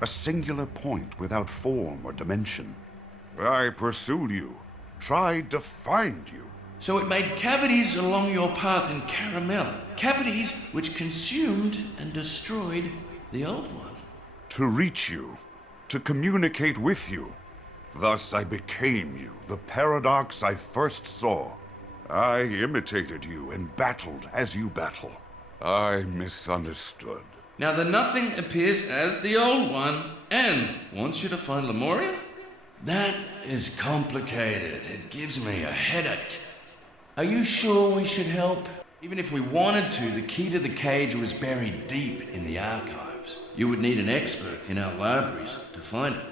A singular point without form or dimension. I pursued you, tried to find you. So it made cavities along your path in Caramel. Cavities which consumed and destroyed the old one. To reach you, to communicate with you. Thus I became you, the paradox I first saw. I imitated you and battled as you battle. I misunderstood. Now the nothing appears as the old one and wants you to find Lemuria? That is complicated. It gives me a headache. Are you sure we should help? Even if we wanted to, the key to the cage was buried deep in the archives. You would need an expert in our libraries to find it.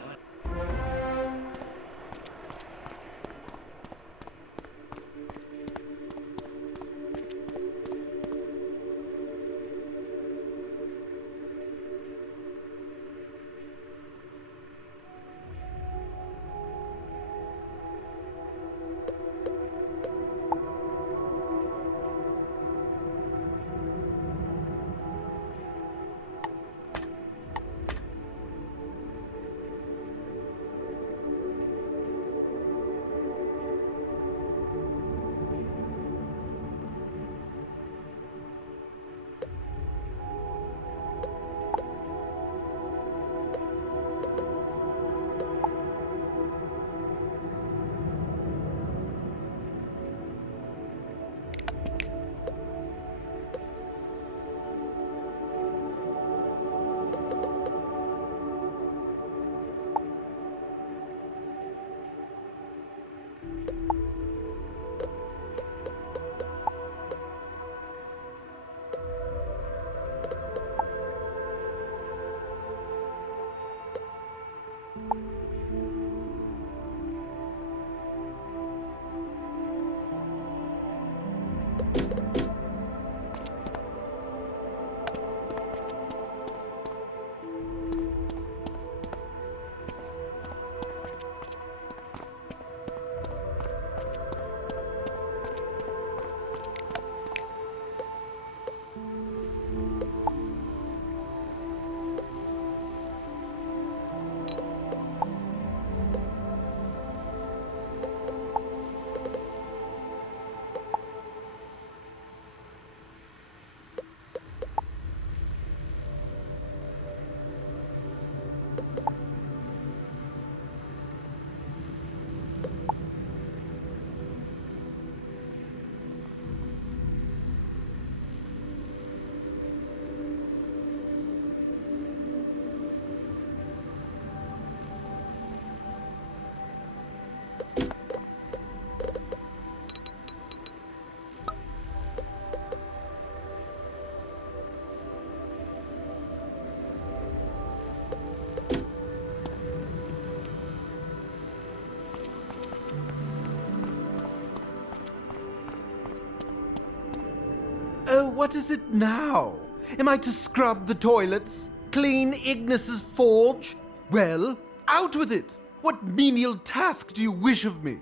Oh, what is it now? Am I to scrub the toilets? Clean Ignis's forge? Well, out with it! What menial task do you wish of me?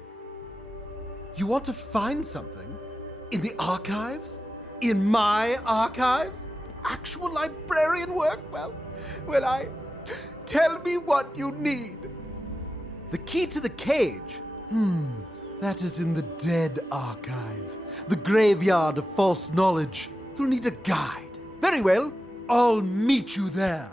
You want to find something? In the archives? In my archives? Actual librarian work? Well, tell me what you need. The key to the cage? That is in the Dead Archive, the graveyard of false knowledge. You'll need a guide. Very well, I'll meet you there.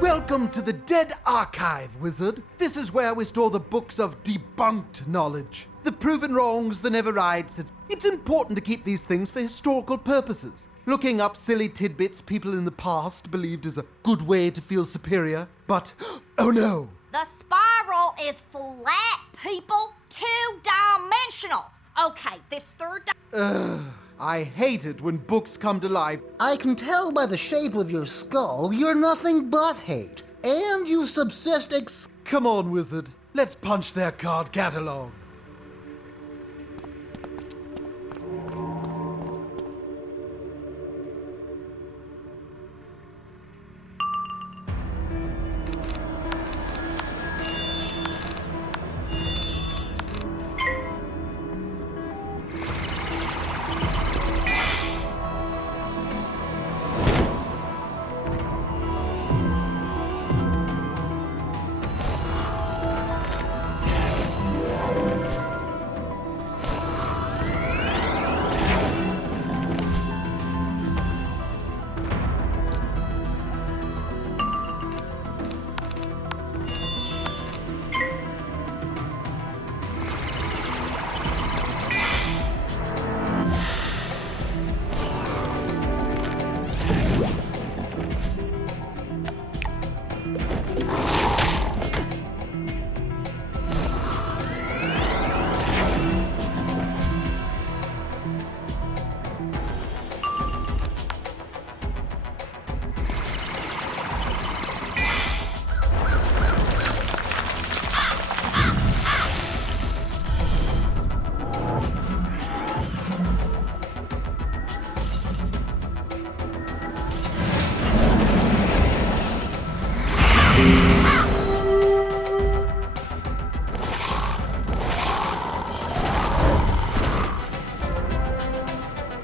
Welcome to the Dead Archive, Wizard. This is where we store the books of debunked knowledge. The proven wrongs, the never rights. It's important to keep these things for historical purposes. Looking up silly tidbits people in the past believed is a good way to feel superior. But, oh no! The spiral is flat, people. Two-dimensional. Okay, this third I hate it when books come to life. I can tell by the shape of your skull you're nothing but hate. And you subsist Come on, Wizard. Let's punch their card catalog.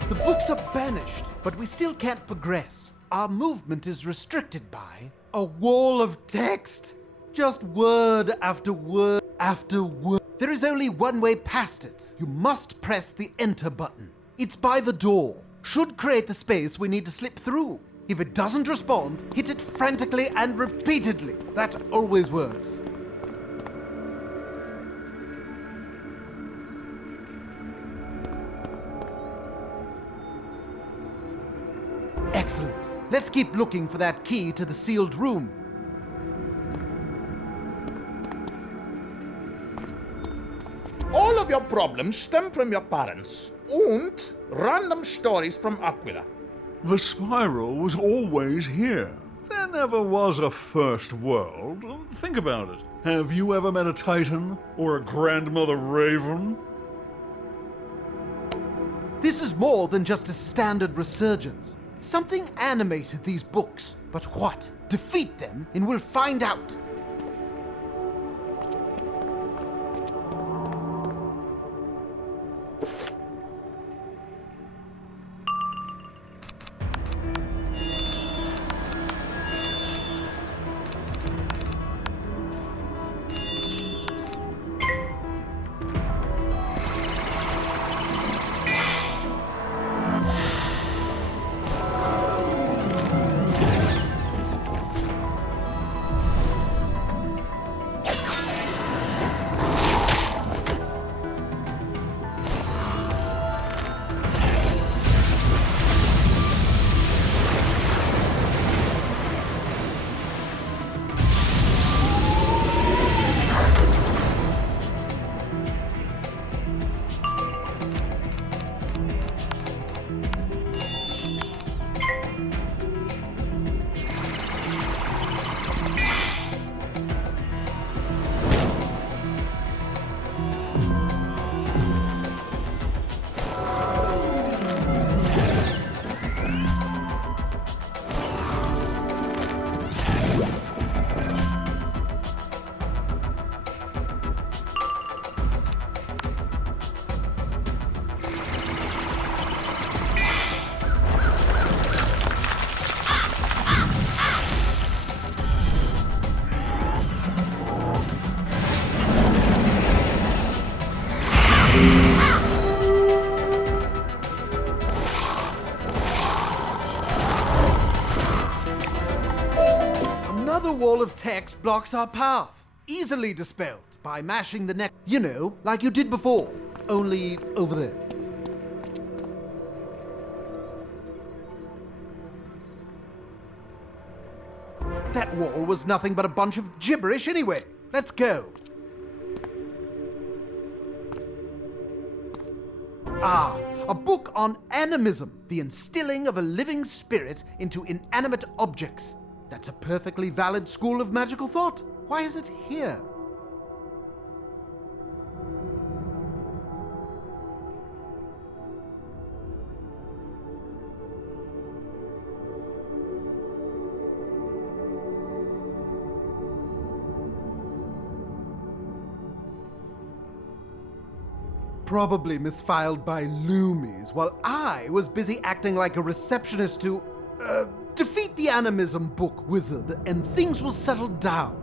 The books are banished, but we still can't progress. Our movement is restricted by a wall of text. Just word after word after word. There is only one way past it. You must press the enter button. It's by the door. Should create the space we need to slip through. If it doesn't respond, hit it frantically and repeatedly. That always works. Excellent. Let's keep looking for that key to the sealed room. All of your problems stem from your parents and random stories from Aquila. The spiral was always here. There never was a first world. Think about it. Have you ever met a Titan or a grandmother Raven? This is more than just a standard resurgence. Something animated these books. But what? Defeat them and we'll find out. other wall of text blocks our path. Easily dispelled by mashing the neck, you know, like you did before. Only over there. That wall was nothing but a bunch of gibberish anyway. Let's go. Ah, a book on animism, the instilling of a living spirit into inanimate objects. That's a perfectly valid school of magical thought. Why is it here? Probably misfiled by Loomies, while I was busy acting like a receptionist to, defeat the animism book, wizard, and things will settle down.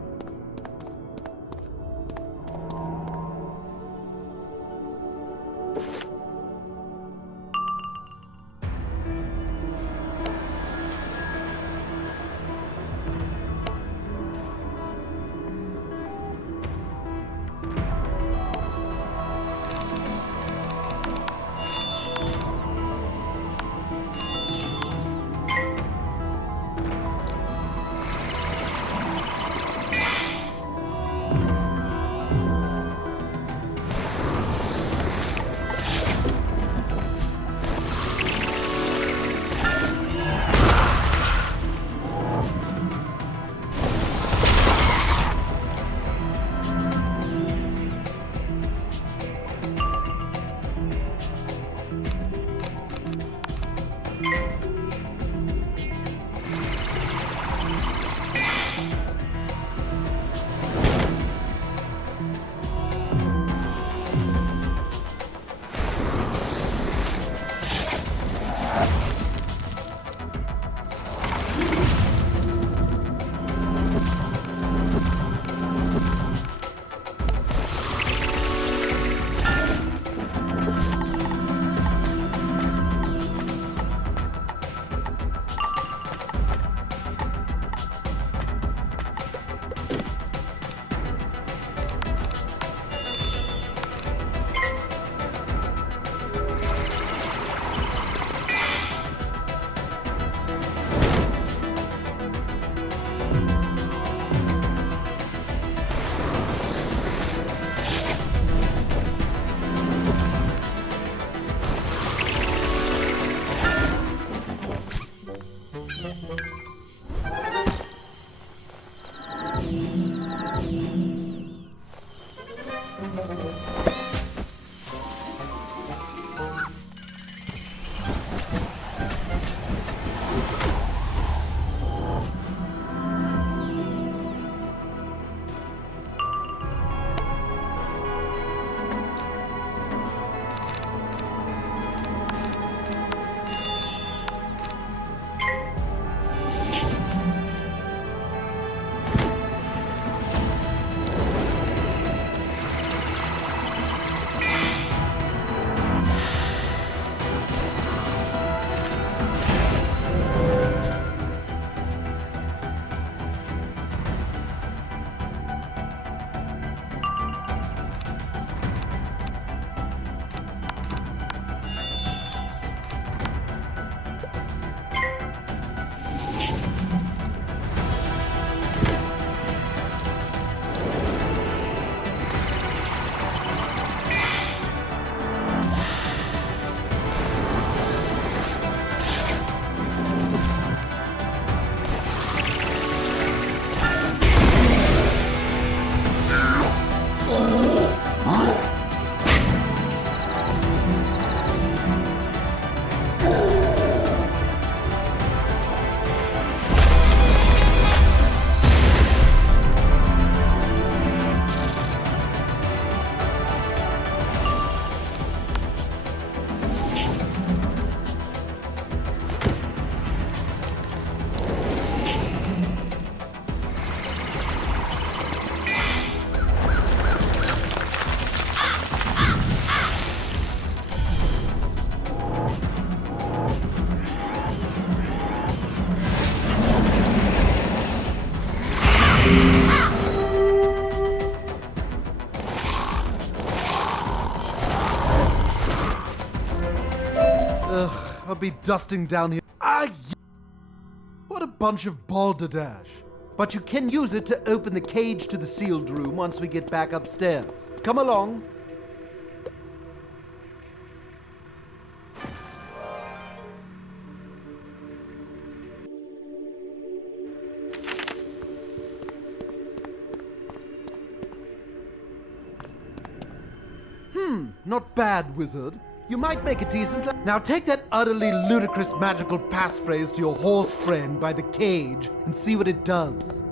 be dusting down here. What a bunch of balderdash. But you can use it to open the cage to the sealed room once we get back upstairs. Come along. Not bad, wizard. You might make a decent... Now take that utterly ludicrous magical passphrase to your horse friend by the cage and see what it does.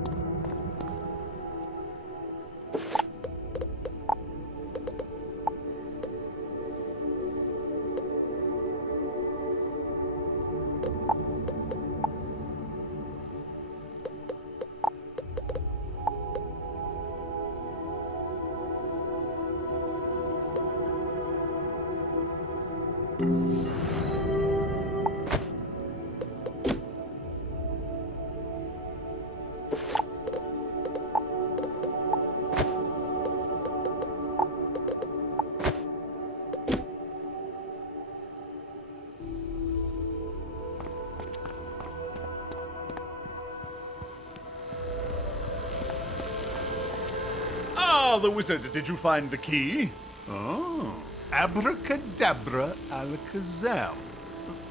The wizard, did you find the key? Oh, abracadabra alakazam.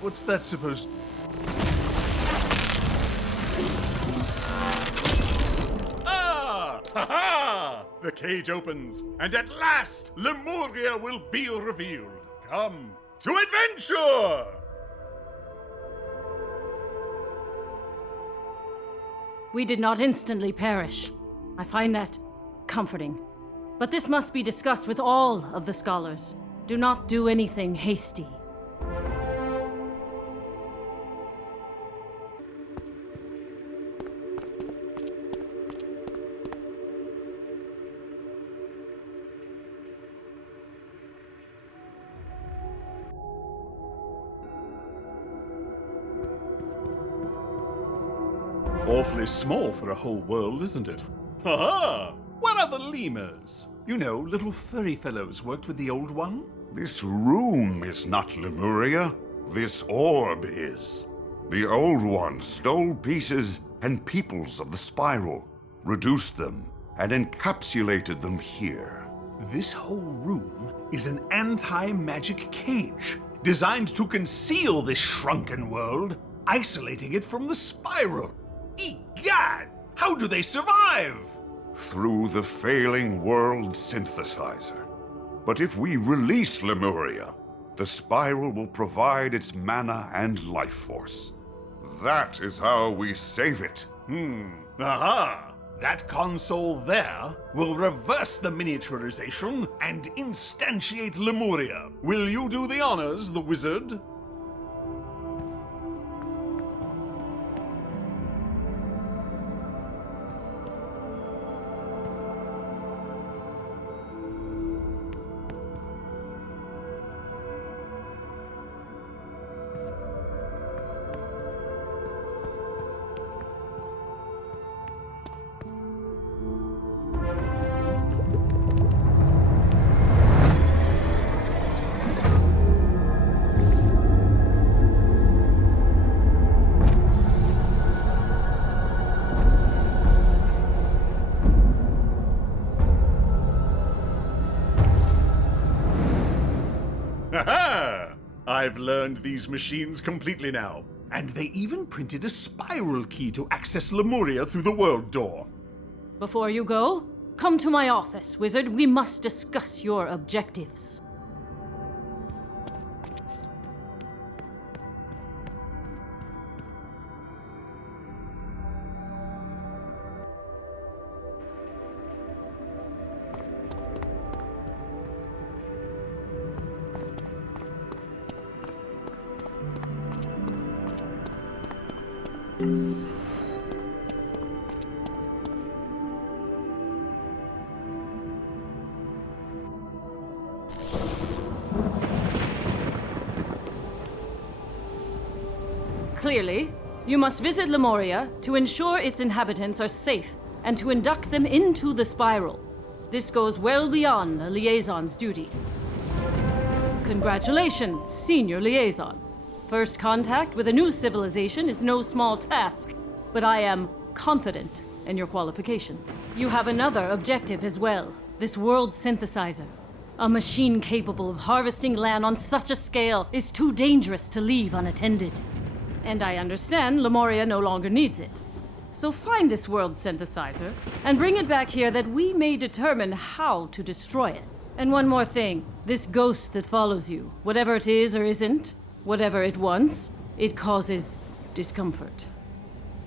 What's that supposed... Ah! Ha-ha! The cage opens, and at last, Lemuria will be revealed. Come to adventure! We did not instantly perish. I find that comforting. But this must be discussed with all of the scholars. Do not do anything hasty. Awfully small for a whole world, isn't it? Ha-ha! Where are the lemurs? You know, little furry fellows worked with the old one? This room is not Lemuria. This orb is. The old one stole pieces and peoples of the spiral, reduced them, and encapsulated them here. This whole room is an anti-magic cage, designed to conceal this shrunken world, isolating it from the spiral. Egad! How do they survive? Through the failing world synthesizer. But if we release Lemuria, the spiral will provide its mana and life force. That is how we save it. Aha! That console there will reverse the miniaturization and instantiate Lemuria. Will you do the honors, the wizard? I've learned these machines completely now, and they even printed a spiral key to access Lemuria through the world door. Before you go, come to my office, wizard. We must discuss your objectives. Clearly, you must visit Lemuria to ensure its inhabitants are safe and to induct them into the spiral. This goes well beyond a liaison's duties. Congratulations, Senior Liaison. First contact with a new civilization is no small task, but I am confident in your qualifications. You have another objective as well, this world synthesizer. A machine capable of harvesting land on such a scale is too dangerous to leave unattended. And I understand Lemuria no longer needs it. So find this world synthesizer and bring it back here that we may determine how to destroy it. And one more thing, this ghost that follows you, whatever it is or isn't, whatever it wants, it causes discomfort.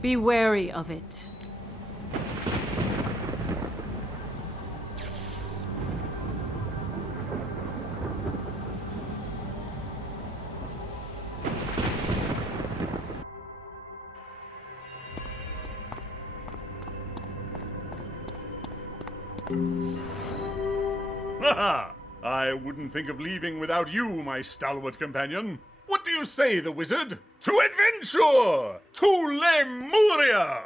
Be wary of it. Haha! I wouldn't think of leaving without you, my stalwart companion. What do you say, the wizard? To adventure! To Lemuria!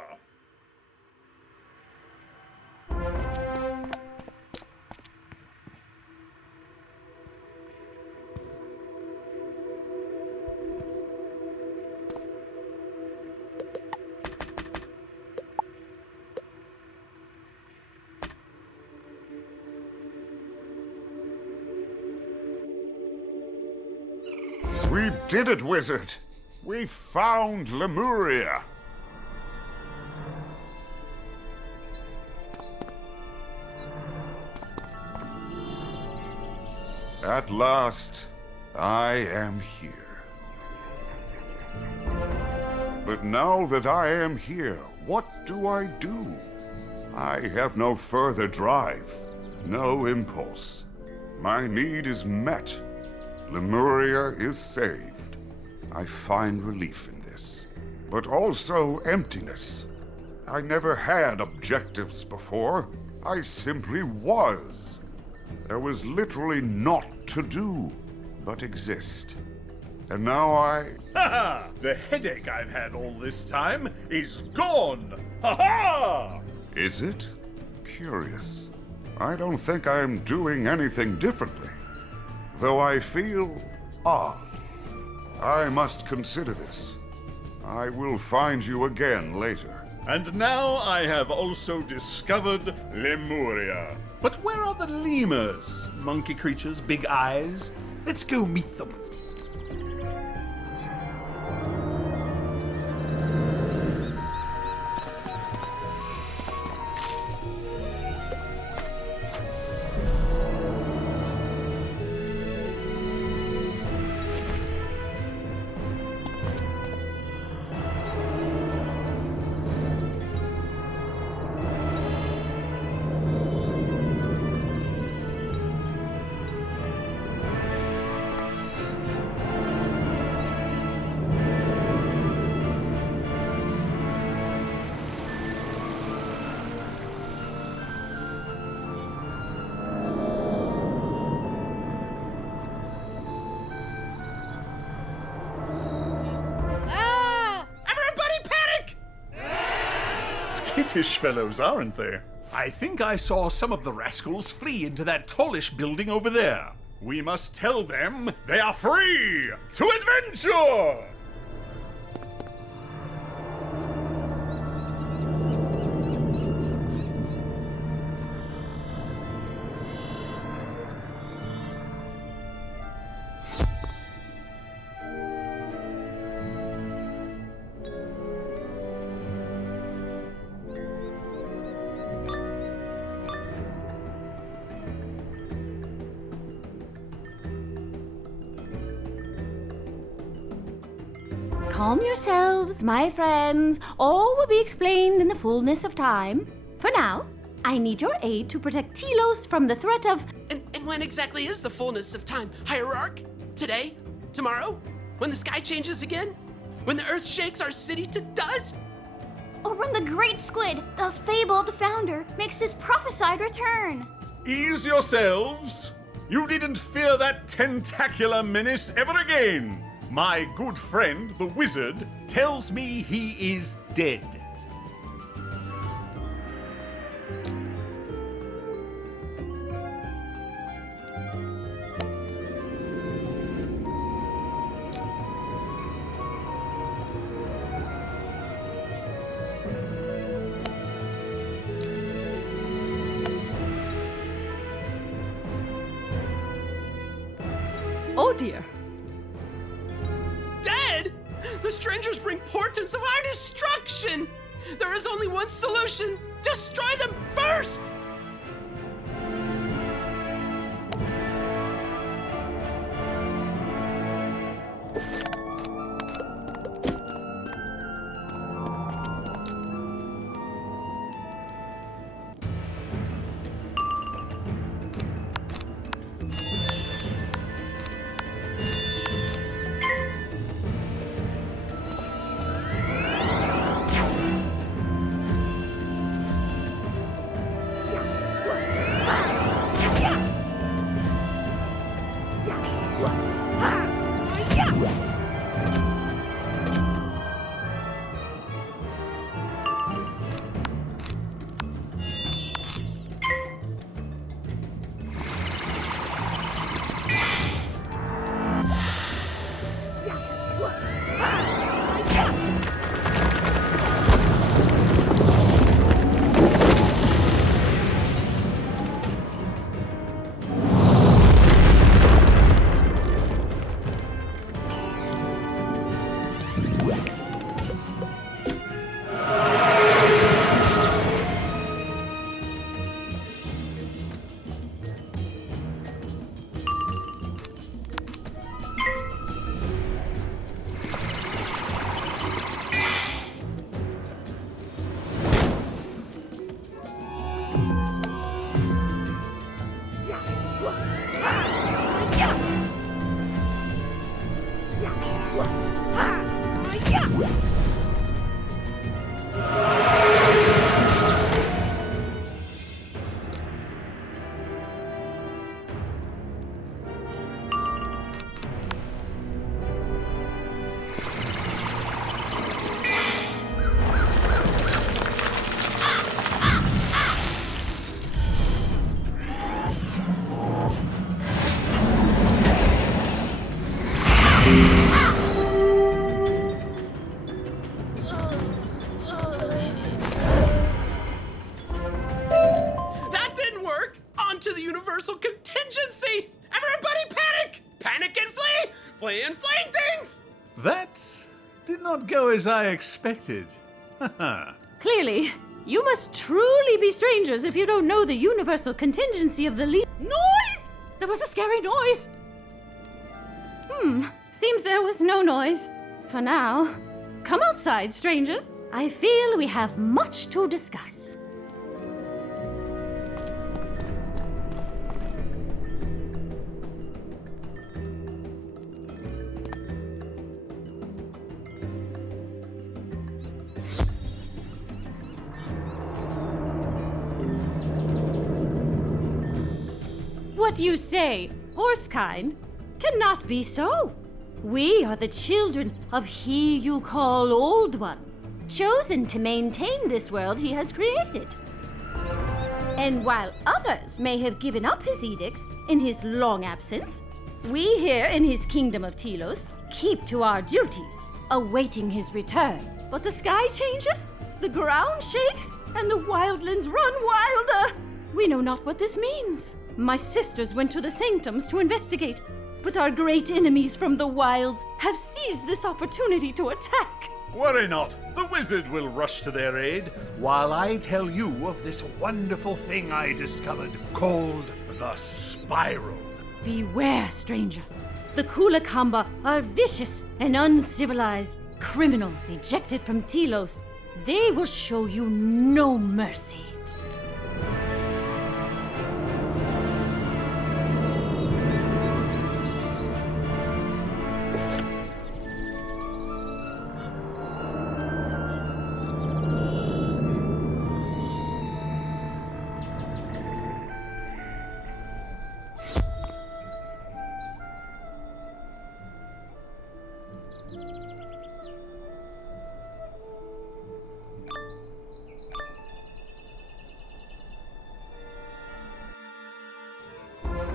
We did it, wizard! We found Lemuria! At last, I am here. But now that I am here, what do? I have no further drive, no impulse. My need is met. Lemuria is saved. I find relief in this, but also emptiness. I never had objectives before. I simply was. There was literally naught to do but exist. And now Ha-ha! The headache I've had all this time is gone! Ha-ha! Is it? Curious. I don't think I'm doing anything differently. Though I feel odd. I must consider this. I will find you again later. And now I have also discovered Lemuria. But where are the lemurs? Monkey creatures, big eyes? Let's go meet them. Skittish fellows, aren't they? I think I saw some of the rascals flee into that tallish building over there. We must tell them they are free to adventure! Calm yourselves, my friends. All will be explained in the fullness of time. For now, I need your aid to protect Telos from the threat of... And when exactly is the fullness of time, Hierarch? Today? Tomorrow? When the sky changes again? When the earth shakes our city to dust? Or when the great squid, the fabled founder, makes his prophesied return. Ease yourselves. You needn't fear that tentacular menace ever again. My good friend, the wizard, tells me he is dead. dear. Dead? The strangers bring portents of our destruction! There is only one solution. Destroy them first! universal contingency! Everybody panic! Panic and flee! Flee and fling things! That did not go as I expected. Clearly, you must truly be strangers if you don't know the universal contingency of the Noise! There was a scary noise! Seems there was no noise. For now. Come outside, strangers. I feel we have much to discuss. What you say, horsekind, cannot be so. We are the children of he you call Old One, chosen to maintain this world he has created. And while others may have given up his edicts in his long absence, we here in his kingdom of Telos keep to our duties, awaiting his return. But the sky changes, the ground shakes, and the wildlands run wilder. We know not what this means. My sisters went to the sanctums to investigate, but our great enemies from the wilds have seized this opportunity to attack. Worry not, the wizard will rush to their aid, while I tell you of this wonderful thing I discovered called the Spiral. Beware, stranger. The Kulakamba are vicious and uncivilized criminals ejected from Telos. They will show you no mercy.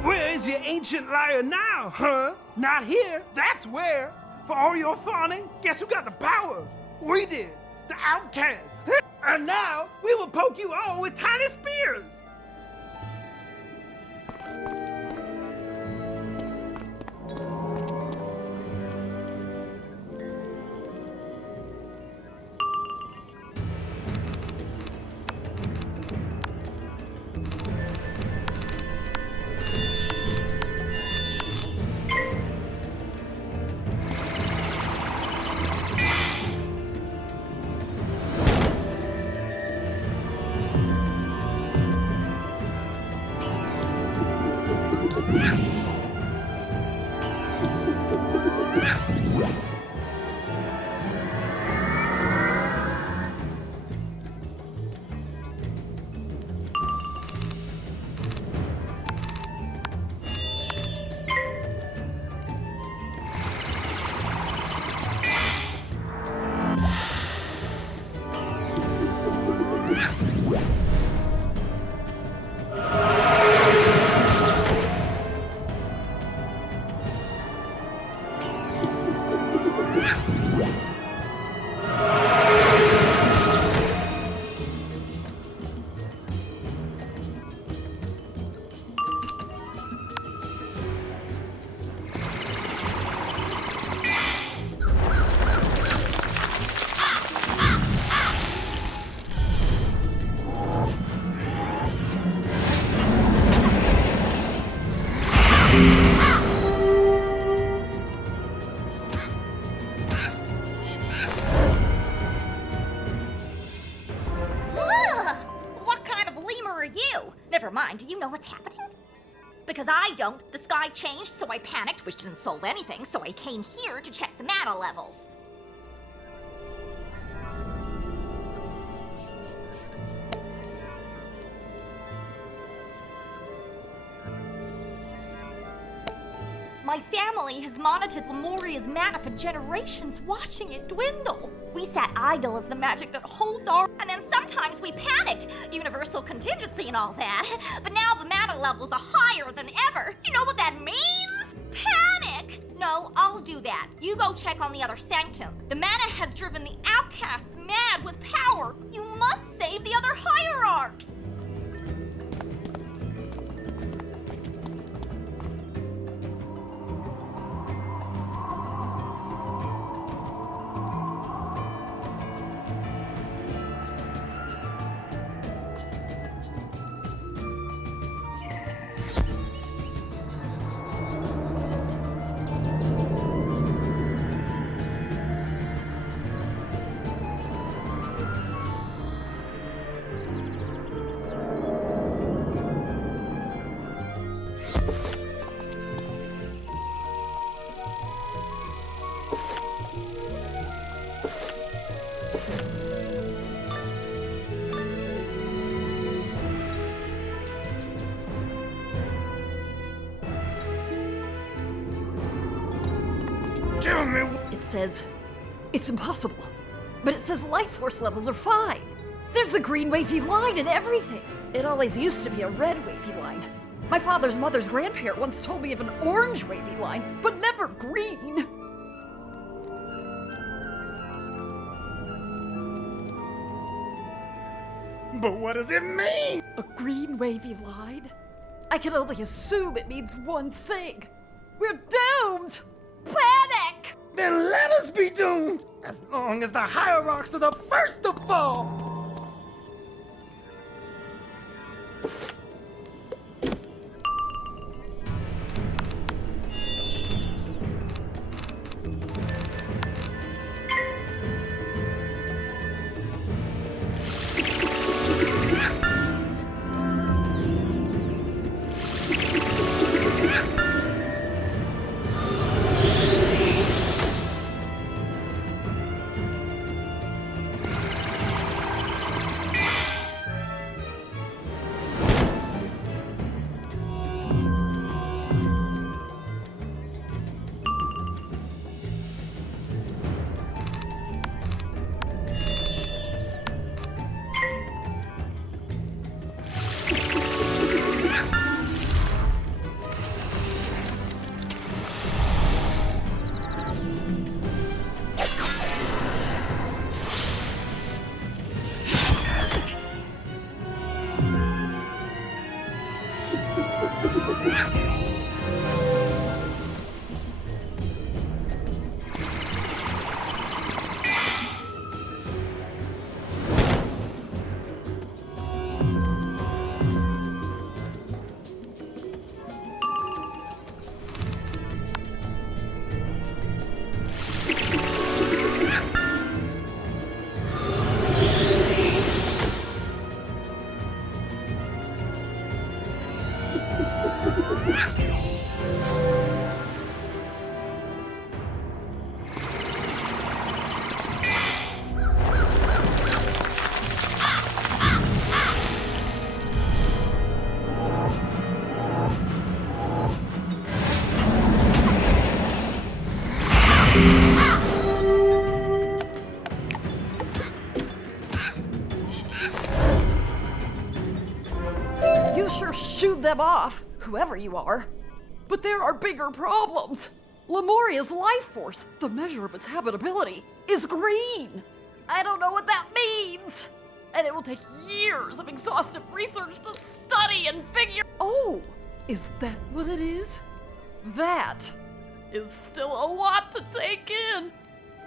Where is your ancient liar now, huh? Not here, that's where. For all your fawning, guess who got the power? We did, the outcasts. And now, we will poke you all with tiny spears. Never mind, do you know what's happening? Because I don't. The sky changed, so I panicked, which didn't solve anything, so I came here to check the mana levels. My family has monitored Lemuria's mana for generations, watching it dwindle. We sat idle as the magic that holds our... And then sometimes we panicked. Universal contingency and all that. But now the mana levels are higher than ever. You know what that means? Panic! No, I'll do that. You go check on the other sanctum. The mana has driven the outcasts mad with power. You must save the other hierarchs. It says it's impossible, but it says life force levels are fine. There's the green wavy line and everything. It always used to be a red wavy line. My father's mother's grandparent once told me of an orange wavy line, but never green. But what does it mean? A green wavy line? I can only assume it means one thing. We're doomed! Panic! Then let us be doomed, as long as the hierarchs are the first to fall! Shoot them off, whoever you are. But there are bigger problems. Lemuria's life force, the measure of its habitability, is green. I don't know what that means. And it will take years of exhaustive research to study and figure. Oh, is that what it is? That is still a lot to take in.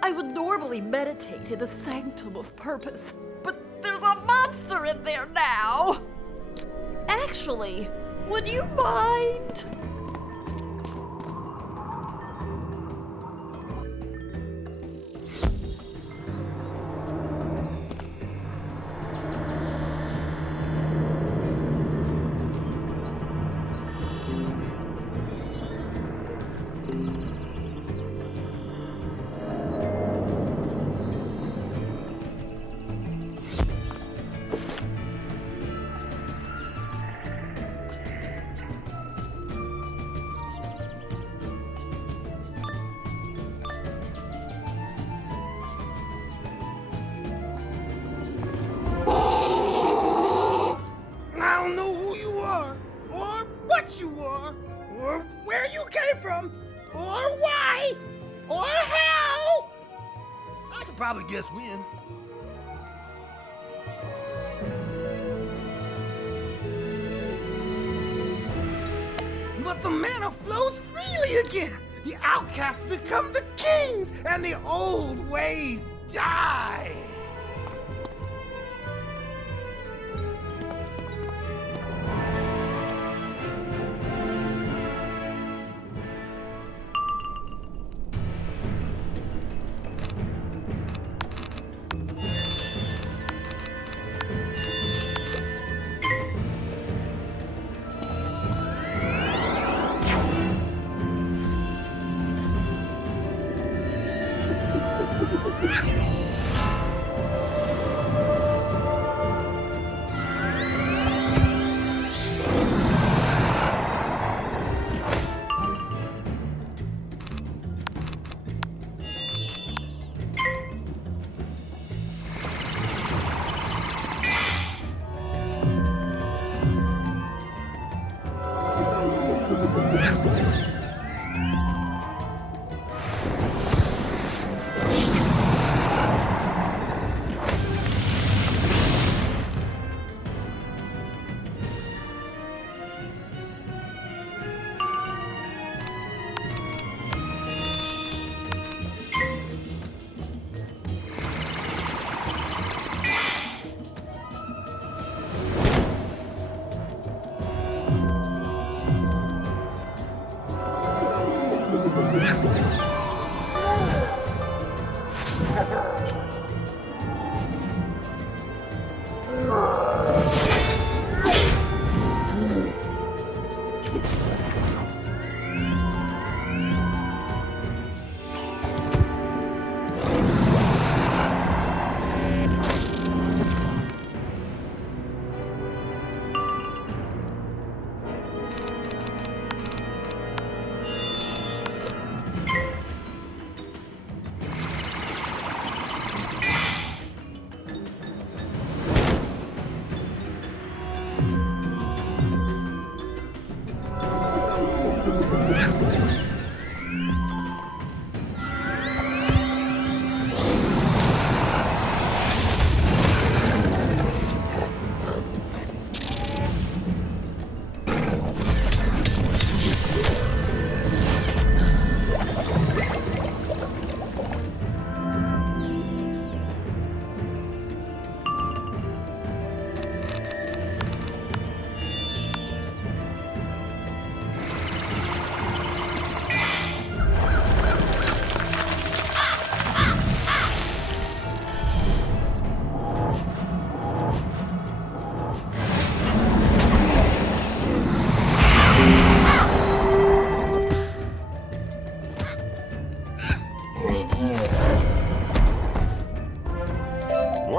I would normally meditate in the sanctum of purpose, but there's a monster in there now. Actually, would you mind? probably guess when. But the mana flows freely again. The outcasts become the kings, and the old ways die.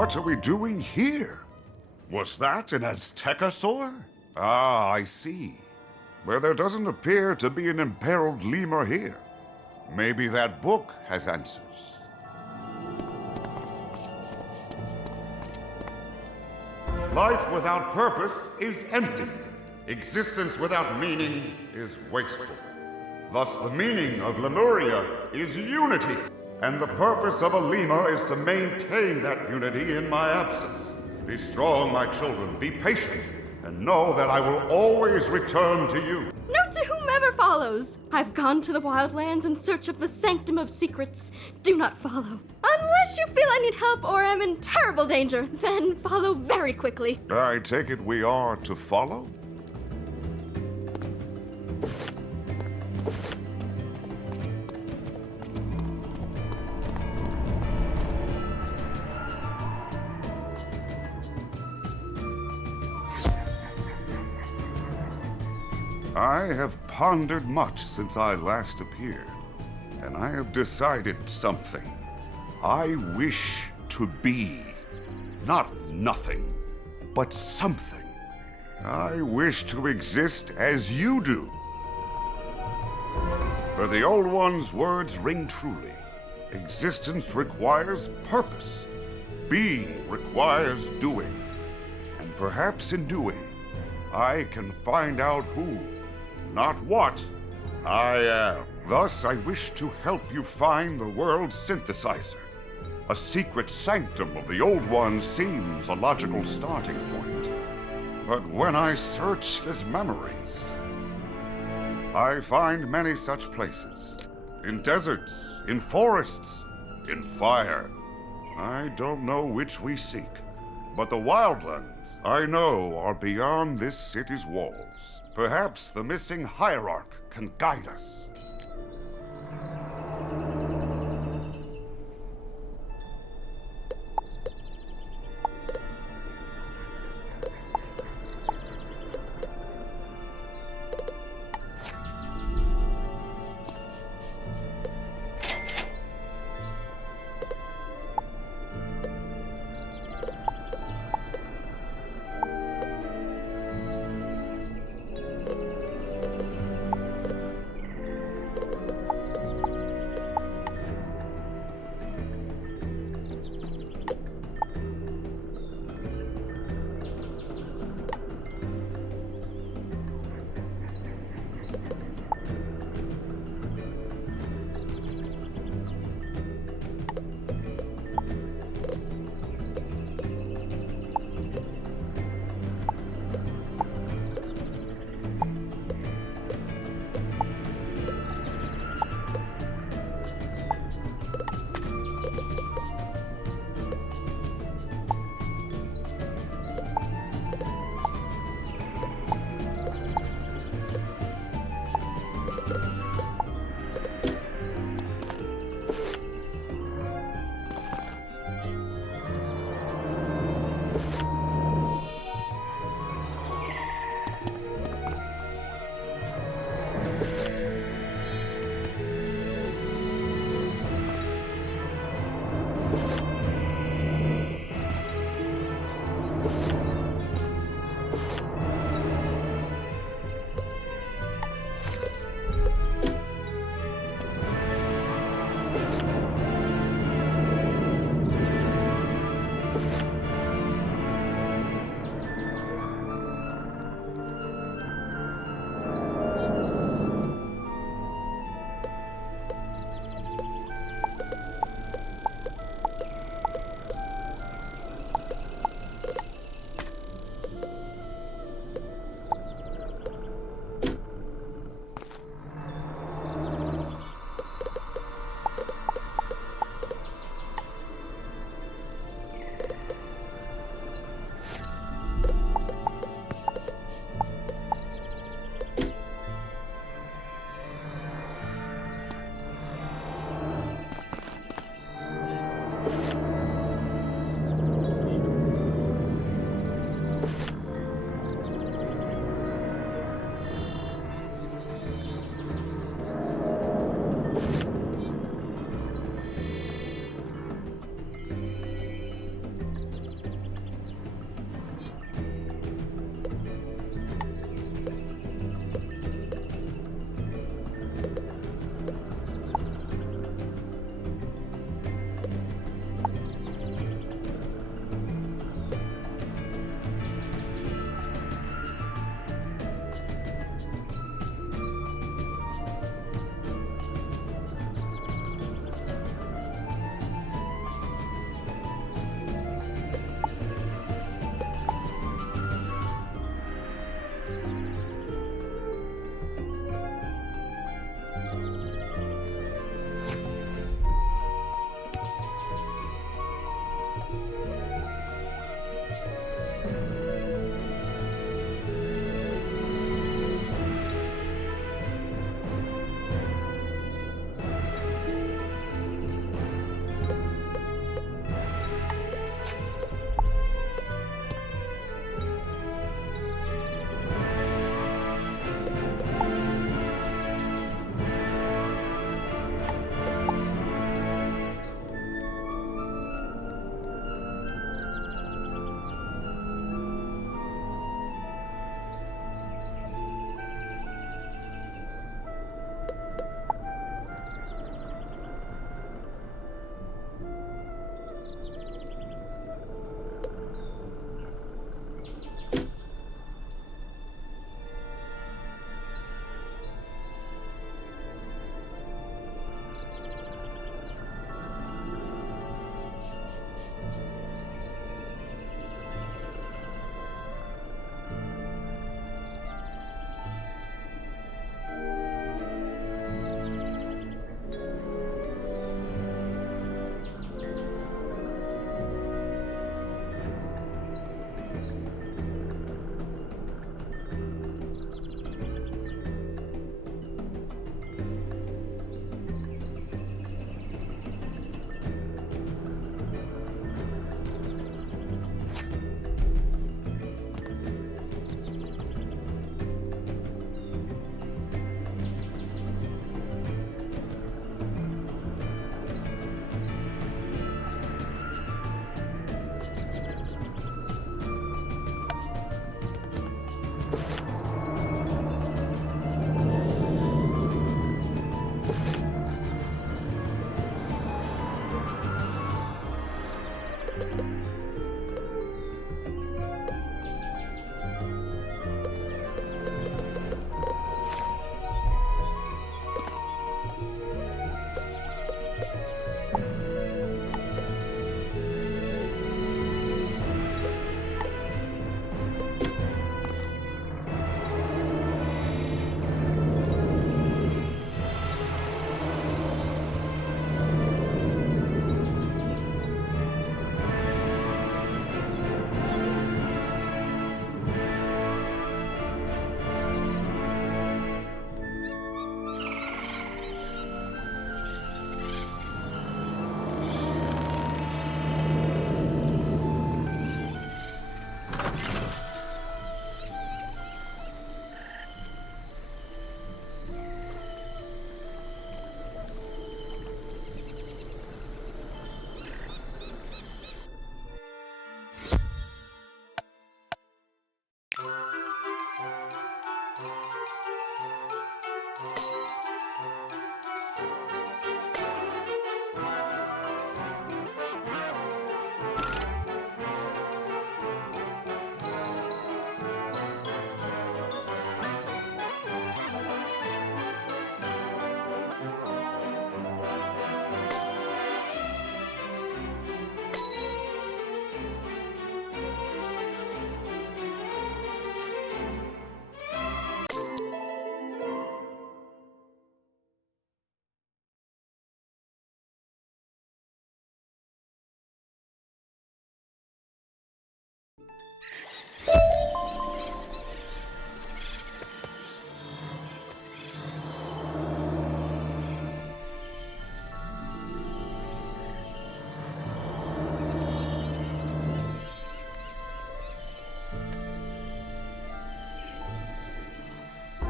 What are we doing here? Was that an Aztecosaur? Ah, I see. Well, there doesn't appear to be an imperiled lemur here. Maybe that book has answers. Life without purpose is empty. Existence without meaning is wasteful. Thus, the meaning of Lemuria is unity. And the purpose of a lemur is to maintain that unity in my absence. Be strong, my children, be patient, and know that I will always return to you. Note to whomever follows. I've gone to the wildlands in search of the sanctum of secrets. Do not follow. Unless you feel I need help or am in terrible danger, then follow very quickly. I take it we are to follow? I have pondered much since I last appeared, and I have decided something. I wish to be not nothing, but something. I wish to exist as you do. For the Old One's words ring truly. Existence requires purpose. Being requires doing. And perhaps in doing, I can find out who, not what, I am. Thus, I wish to help you find the world's synthesizer. A secret sanctum of the Old One seems a logical starting point. But when I search his memories, I find many such places. In deserts, in forests, in fire. I don't know which we seek, but the wildlands I know are beyond this city's walls. Perhaps the missing hierarch can guide us.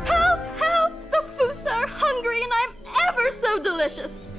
Help! Help! The Fusa are hungry and I'm ever so delicious!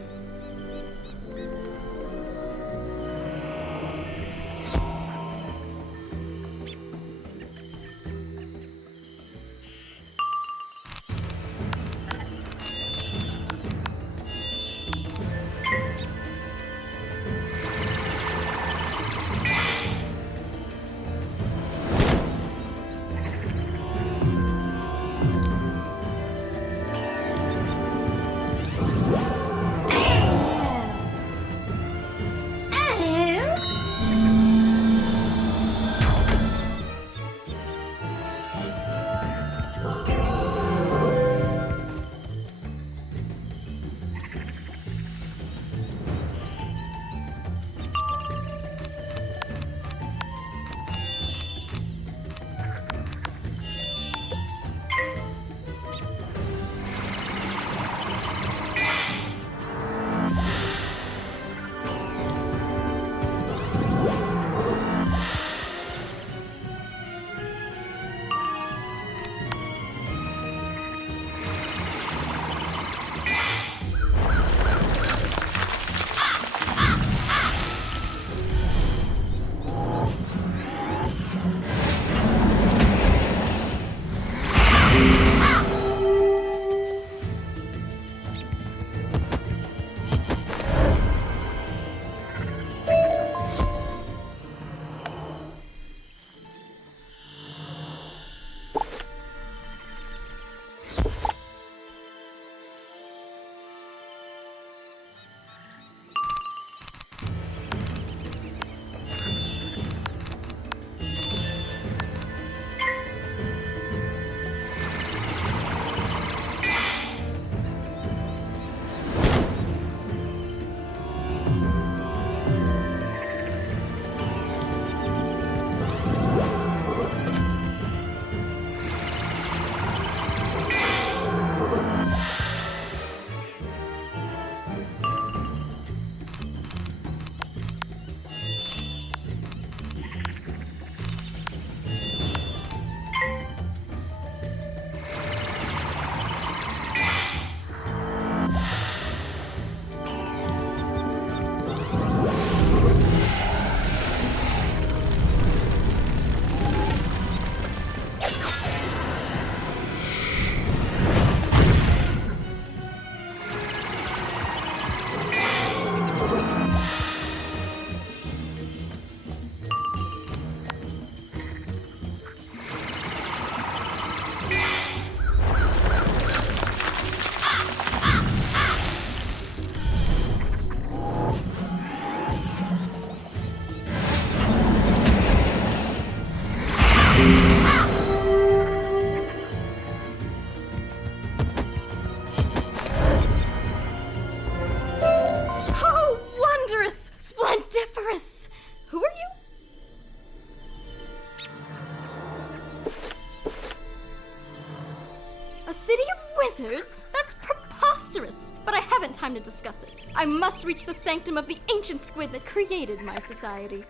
Wizards? That's preposterous! But I haven't time to discuss it. I must reach the sanctum of the ancient squid that created my society.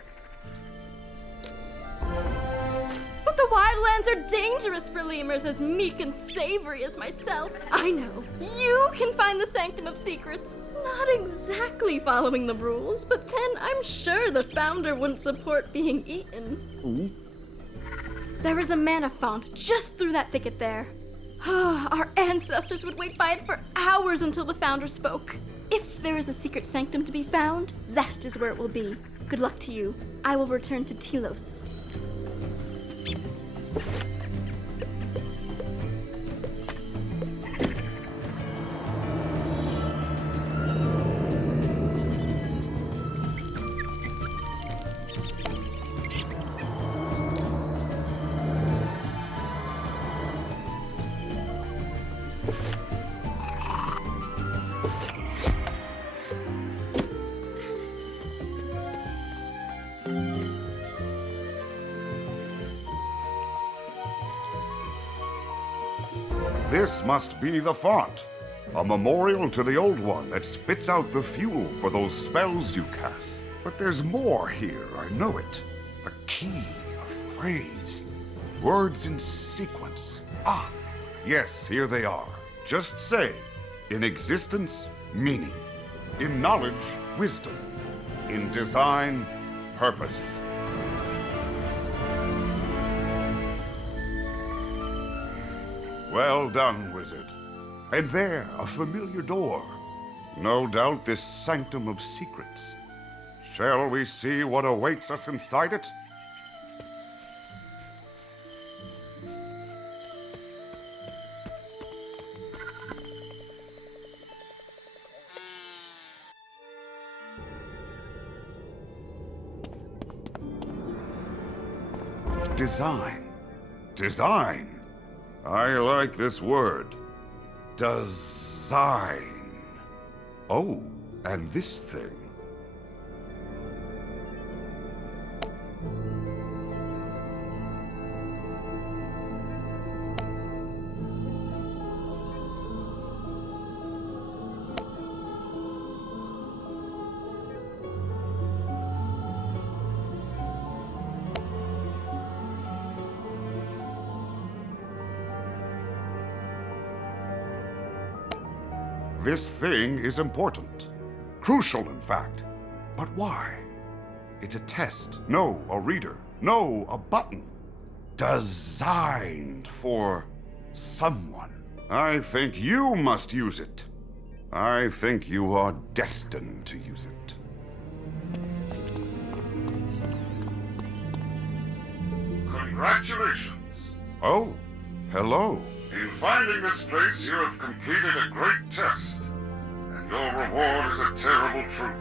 But the wildlands are dangerous for lemurs as meek and savory as myself. I know. You can find the sanctum of secrets. Not exactly following the rules, but then I'm sure the founder wouldn't support being eaten. Ooh. There is a mana font just through that thicket there. Our ancestors would wait by it for hours until the founder spoke. If there is a secret sanctum to be found, that is where it will be. Good luck to you. I will return to Telos. This must be the font. A memorial to the Old One that spits out the fuel for those spells you cast. But there's more here, I know it. A key, a phrase, words in sequence. Ah, yes, here they are. Just say, in existence, meaning. In knowledge, wisdom. In design, purpose. Well done, wizard. And there, a familiar door. No doubt this sanctum of secrets. Shall we see what awaits us inside it? Design. Design. I like this word. Design. Oh, and this thing. This thing is important. Crucial, in fact. But why? It's a test. No, a reader. No, a button. Designed for someone. I think you must use it. I think you are destined to use it. Congratulations. Oh, hello. In finding this place, you have completed a great test. And your reward is a terrible truth.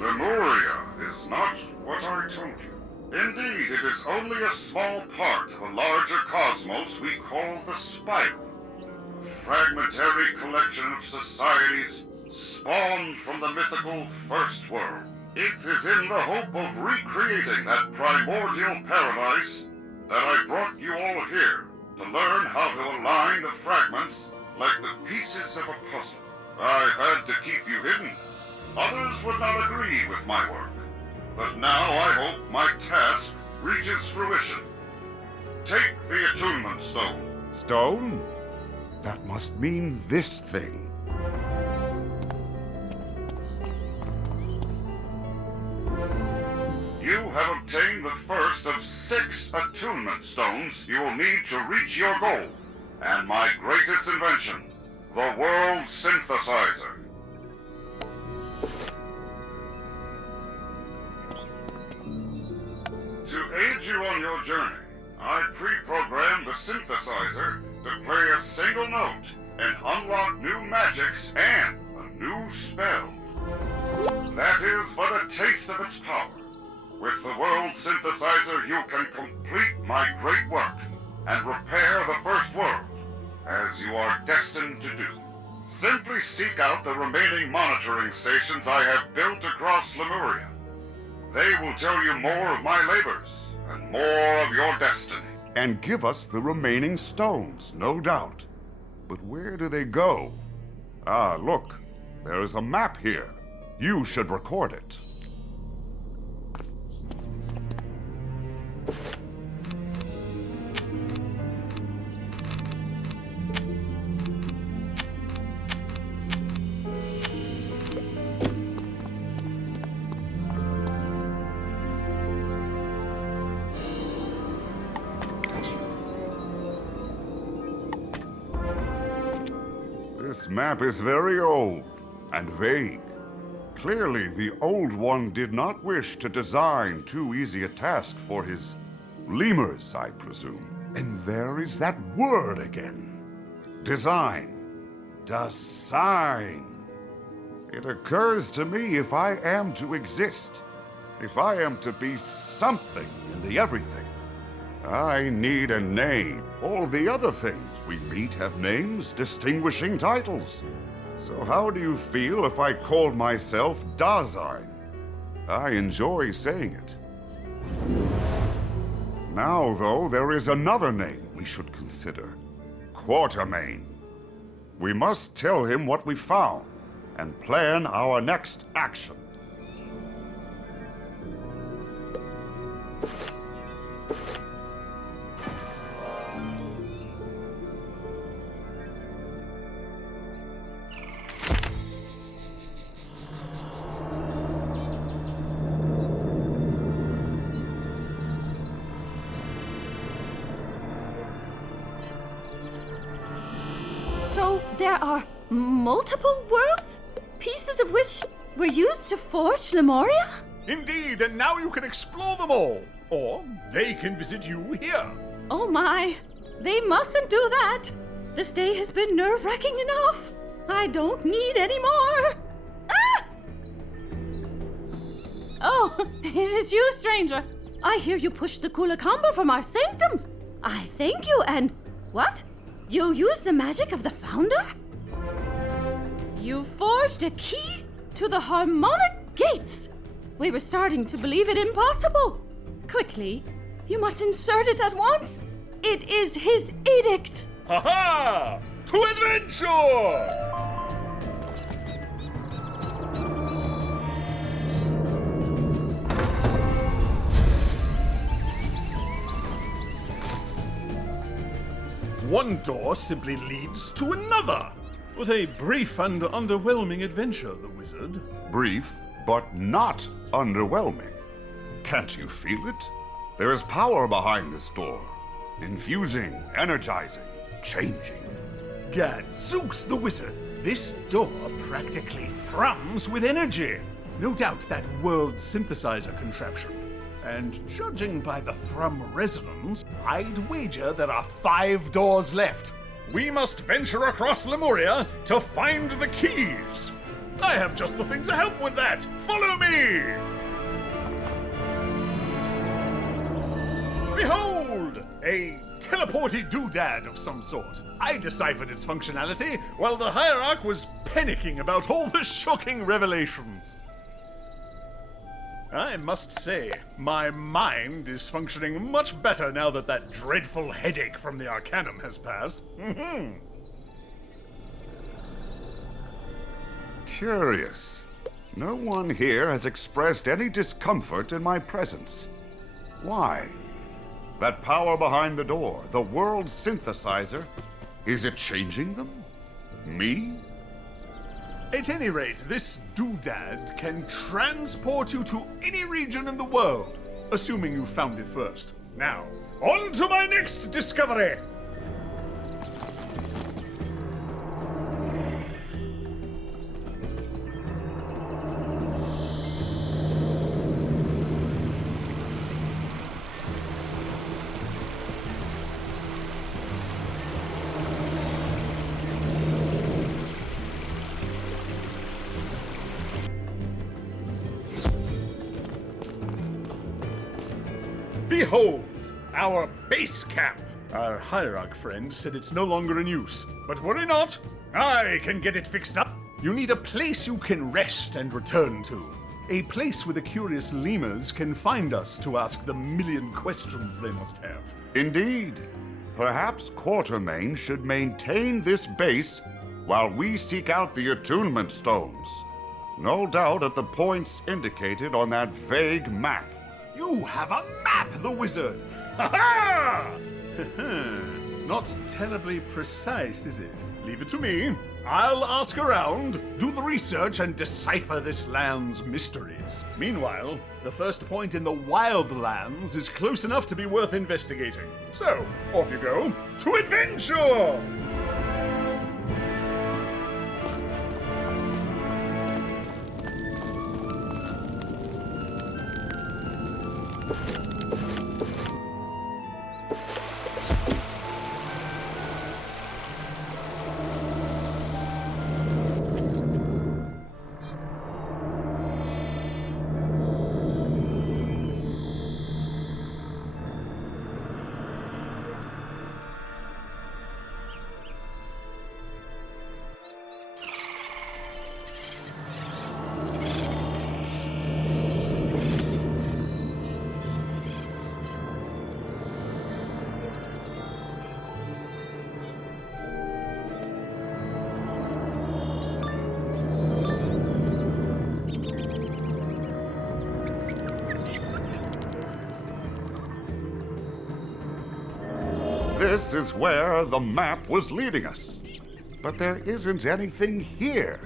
Lemuria is not what I told you. Indeed, it is only a small part of a larger cosmos we call the Spiral. A fragmentary collection of societies spawned from the mythical First World. It is in the hope of recreating that primordial paradise that I brought you all here, to learn how to align the fragments like the pieces of a puzzle. I've had to keep you hidden. Others would not agree with my work. But now I hope my task reaches fruition. Take the attunement stone. Stone? That must mean this thing. You have obtained the first of 6 attunement stones you will need to reach your goal, and my greatest invention, the World Synthesizer. To aid you on your journey, I pre-programmed the synthesizer to play a single note and unlock new magics and a new spell. That is but a taste of its power. With the World Synthesizer, you can complete my great work and repair the First World, as you are destined to do. Simply seek out the remaining monitoring stations I have built across Lemuria. They will tell you more of my labors and more of your destiny. And give us the remaining stones, no doubt. But where do they go? Ah, look, there is a map here. You should record it. This map is very old and vague. Clearly, the Old One did not wish to design too easy a task for his lemurs, I presume. And there is that word again. Design. Design. It occurs to me if I am to exist, if I am to be something in the everything, I need a name. All the other things we meet have names, distinguishing titles. So how do you feel if I called myself Dasein? I enjoy saying it. Now, though, there is another name we should consider. Quatermain. We must tell him what we found and plan our next action. So there are multiple worlds? Pieces of which were used to forge Lemuria? Indeed, and now you can explore them all. Or they can visit you here. Oh my, they mustn't do that. This day has been nerve-wracking enough. I don't need any more. Ah! Oh, it is you, stranger. I hear you pushed the Kulakamba from our sanctums. I thank you, and what? You use the magic of the Founder? You forged a key to the harmonic gates. We were starting to believe it impossible. Quickly, you must insert it at once. It is his edict. Ha-ha! To adventure! One door simply leads to another. What a brief and underwhelming adventure, the wizard. Brief, but not underwhelming. Can't you feel it? There is power behind this door. Infusing, energizing, changing. Gadzooks, the wizard. This door practically thrums with energy. No doubt that world synthesizer contraption. And judging by the thrum resonance, I'd wager there are 5 doors left. We must venture across Lemuria to find the keys. I have just the thing to help with that. Follow me! Behold! A teleporty doodad of some sort. I deciphered its functionality while the Hierarch was panicking about all the shocking revelations. I must say, my mind is functioning much better now that that dreadful headache from the Arcanum has passed. Curious. No one here has expressed any discomfort in my presence. Why? That power behind the door, the world synthesizer, is it changing them? Me? At any rate, this doodad can transport you to any region in the world, assuming you found it first. Now, on to my next discovery! Behold, our base camp. Our Hierarch friend said it's no longer in use. But worry not, I can get it fixed up. You need a place you can rest and return to. A place where the curious lemurs can find us to ask the million questions they must have. Indeed. Perhaps Quatermain should maintain this base while we seek out the attunement stones. No doubt at the points indicated on that vague map. You have a map, the wizard! Ha-ha! Not terribly precise, is it? Leave it to me. I'll ask around, do the research, and decipher this land's mysteries. Meanwhile, the first point in the Wildlands is close enough to be worth investigating. So, off you go, to adventure! This is where the map was leading us. But there isn't anything here.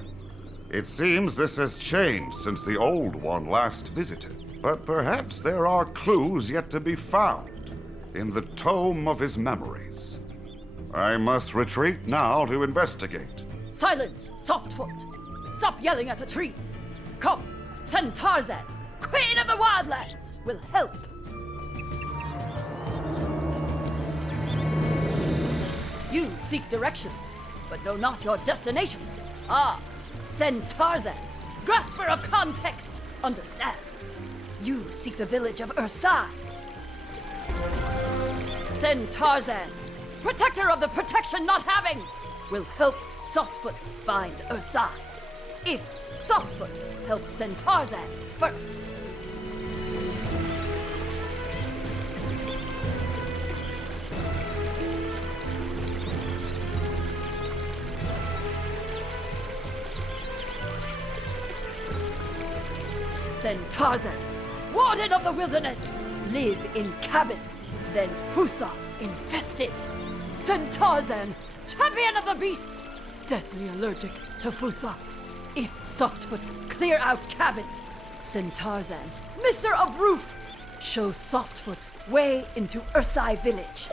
It seems this has changed since the old one last visited. But perhaps there are clues yet to be found in the tome of his memories. I must retreat now to investigate. Silence, Softfoot! Stop yelling at the trees! Come, send Tarzan, Queen of the Wildlands, will help! You seek directions, but know not your destination. Ah, send Tarzan, grasper of context, understands. You seek the village of Ursai. Send Tarzan, protector of the protection not having, will help Softfoot find Ursai. If Softfoot helps send Tarzan first. Send Tarzan, warden of the wilderness, live in cabin, then Fusa infest it. Send Tarzan, champion of the beasts, deathly allergic to Fusa. If Softfoot clear out cabin, send Tarzan, mister of roof, show Softfoot way into Ursai village.